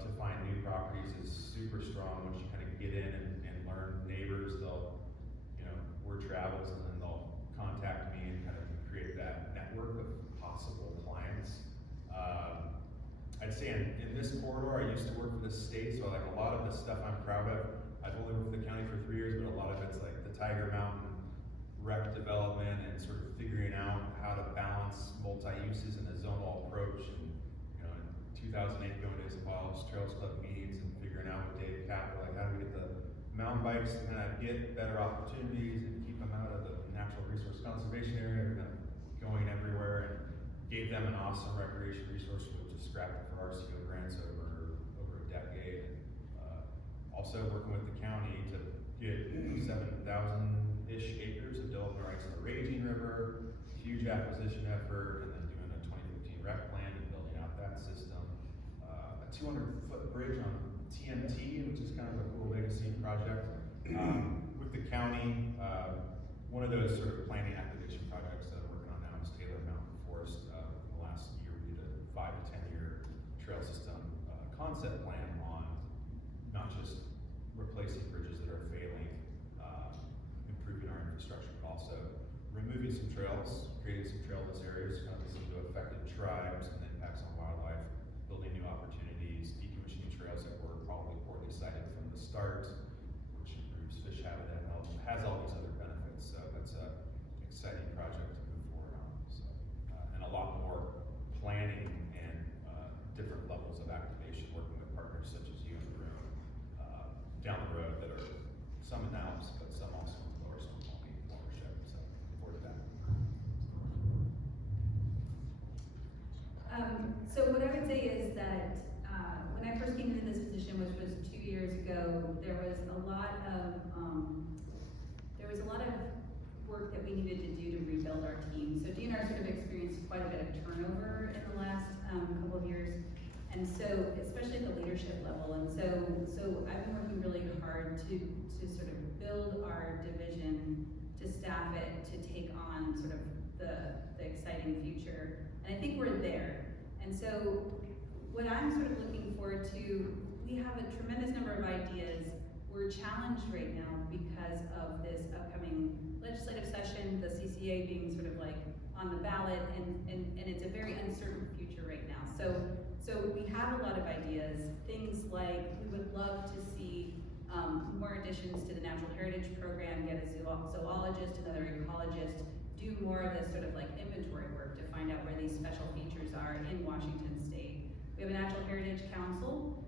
to find new properties is super strong. Once you kind of get in and learn neighbors, they'll, word travels, and then they'll contact me and kind of create that network of possible clients. I'd say in this corridor, I used to work for the state, so like a lot of the stuff I'm proud of, I've only worked for the county for 3 years, but a lot of it's like the Tiger Mountain rec development and sort of figuring out how to balance multi-uses in a zonal approach. And, in 2008, going to Issaquah Alps Trails Club meetings and figuring out with Dave Capper, like how do we get the mountain bikes to kind of get better opportunities and keep them out of the natural resource conservation area. They're kind of going everywhere, and gave them an awesome recreation resource, which is scrapped for RCO grants over a decade. Also working with the county to get 7,000-ish acres of development rights on the Raging River, huge acquisition effort, and then doing a 2015 rec plan and building out that system. A 200-foot bridge on TMT, which is kind of a cool legacy project. With the county, one of those sort of planning activation projects that I'm working on now is Taylor Mountain Forest. In the last year, we did a 5 to 10 year trail system concept plan on not just replacing bridges that are failing, improving our infrastructure, but also removing some trails, creating some trailless areas, kind of listening to affected tribes and impacts on wildlife, building new opportunities, decommissioning trails that were probably poorly sited from the start, which improves fish habitat health, has all these other benefits. So that's an exciting project to move forward on. So, and a lot more planning and different levels of activation, working with partners such as you in the room down the road that are some in the Alps, but some also in the lower Sound watershed. So looking forward to that. So what I would say is that when I first came into this position, which was 2 years ago, there was a lot of work that we needed to do to rebuild our team. So DNR sort of experienced quite a bit of turnover in the last couple of years, and so especially at the leadership level. And so I've been working really hard to sort of build our division, to staff it, to take on sort of the exciting future. And I think we're there. And so what I'm sort of looking forward to, we have a tremendous number of ideas. We're challenged right now because of this upcoming legislative session, the CCA being sort of like on the ballot, and it's a very uncertain future right now. So we have a lot of ideas, things like we would love to see more additions to the natural heritage program, get a zoologist, another ecologist, do more of this sort of like inventory work to find out where these special features are in Washington State. We have a Natural Heritage Council.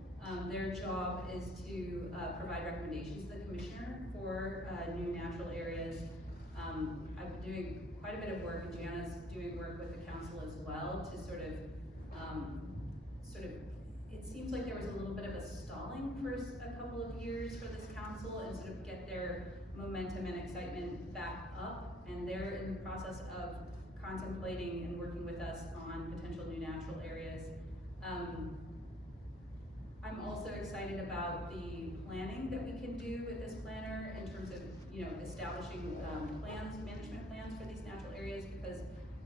Their job is to provide recommendations to the commissioner for new natural areas. I'm doing quite a bit of work, and Jayana's doing work with the council as well to sort of, it seems like there was a little bit of a stalling for a couple of years for this council and sort of get their momentum and excitement back up. And they're in the process of contemplating and working with us on potential new natural areas. I'm also excited about the planning that we can do with this planner in terms of, establishing management plans for these natural areas, because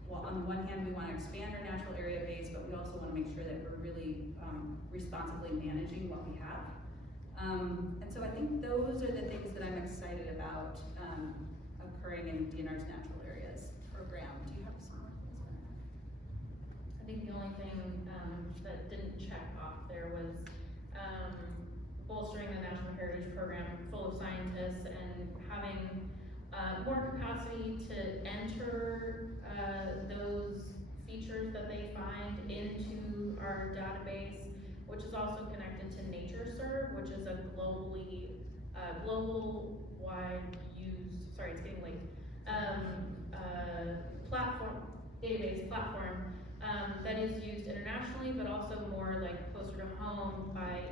well, on the one hand, we want to expand our natural area base, but we also want to make sure that we're really responsibly managing what we have. And so I think those are the things that I'm excited about occurring in DNR's natural areas program. Do you have some more things on that? I think the only thing that didn't check off there was bolstering the National Heritage Program full of scientists and having more capacity to enter those features that they find into our database, which is also connected to NatureServe, which is a global-wide used, sorry, it's getting late, database platform that is used internationally, but also more like closer to home by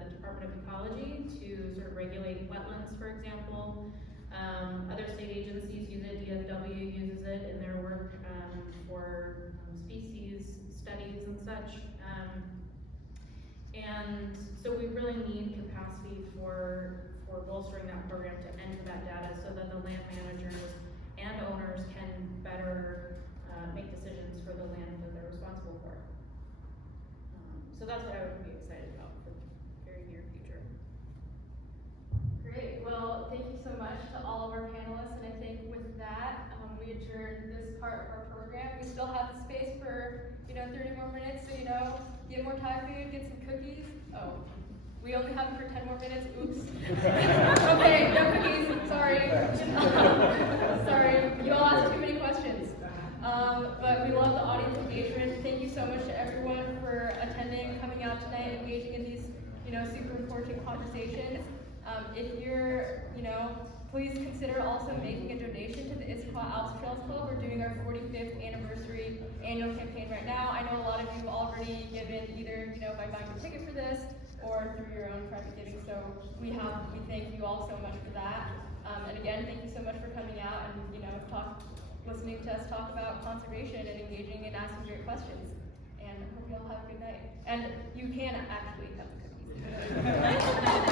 the Department of Ecology to sort of regulate wetlands, for example. Other state agencies use it, DFW uses it in their work for species studies and such. And so we really need capacity for bolstering that program to enter that data so that the land managers and owners can better make decisions for the land that they're responsible for. So that's what I would be excited about for the very near future. Great, well, thank you so much to all of our panelists, and I think with that, we adjourn this part of our program. We still have the space for, 30 more minutes, so, get more Thai food, get some cookies. Oh, we only have it for 10 more minutes, oops. Okay, no cookies, sorry. Sorry, you all asked too many questions. But we love the audience engagement. Thank you so much to everyone for attending, coming out tonight, engaging in these, super important conversations. If you're, please consider also making a donation to the Issaquah Alps Trails Club. We're doing our 45th anniversary annual campaign right now. I know a lot of you have already given either, by buying a ticket for this or through your own private giving. So we thank you all so much for that. And again, thank you so much for coming out and, listening to us talk about conservation and engaging and asking great questions. And I hope you all have a good night. And you can actually have the cookies.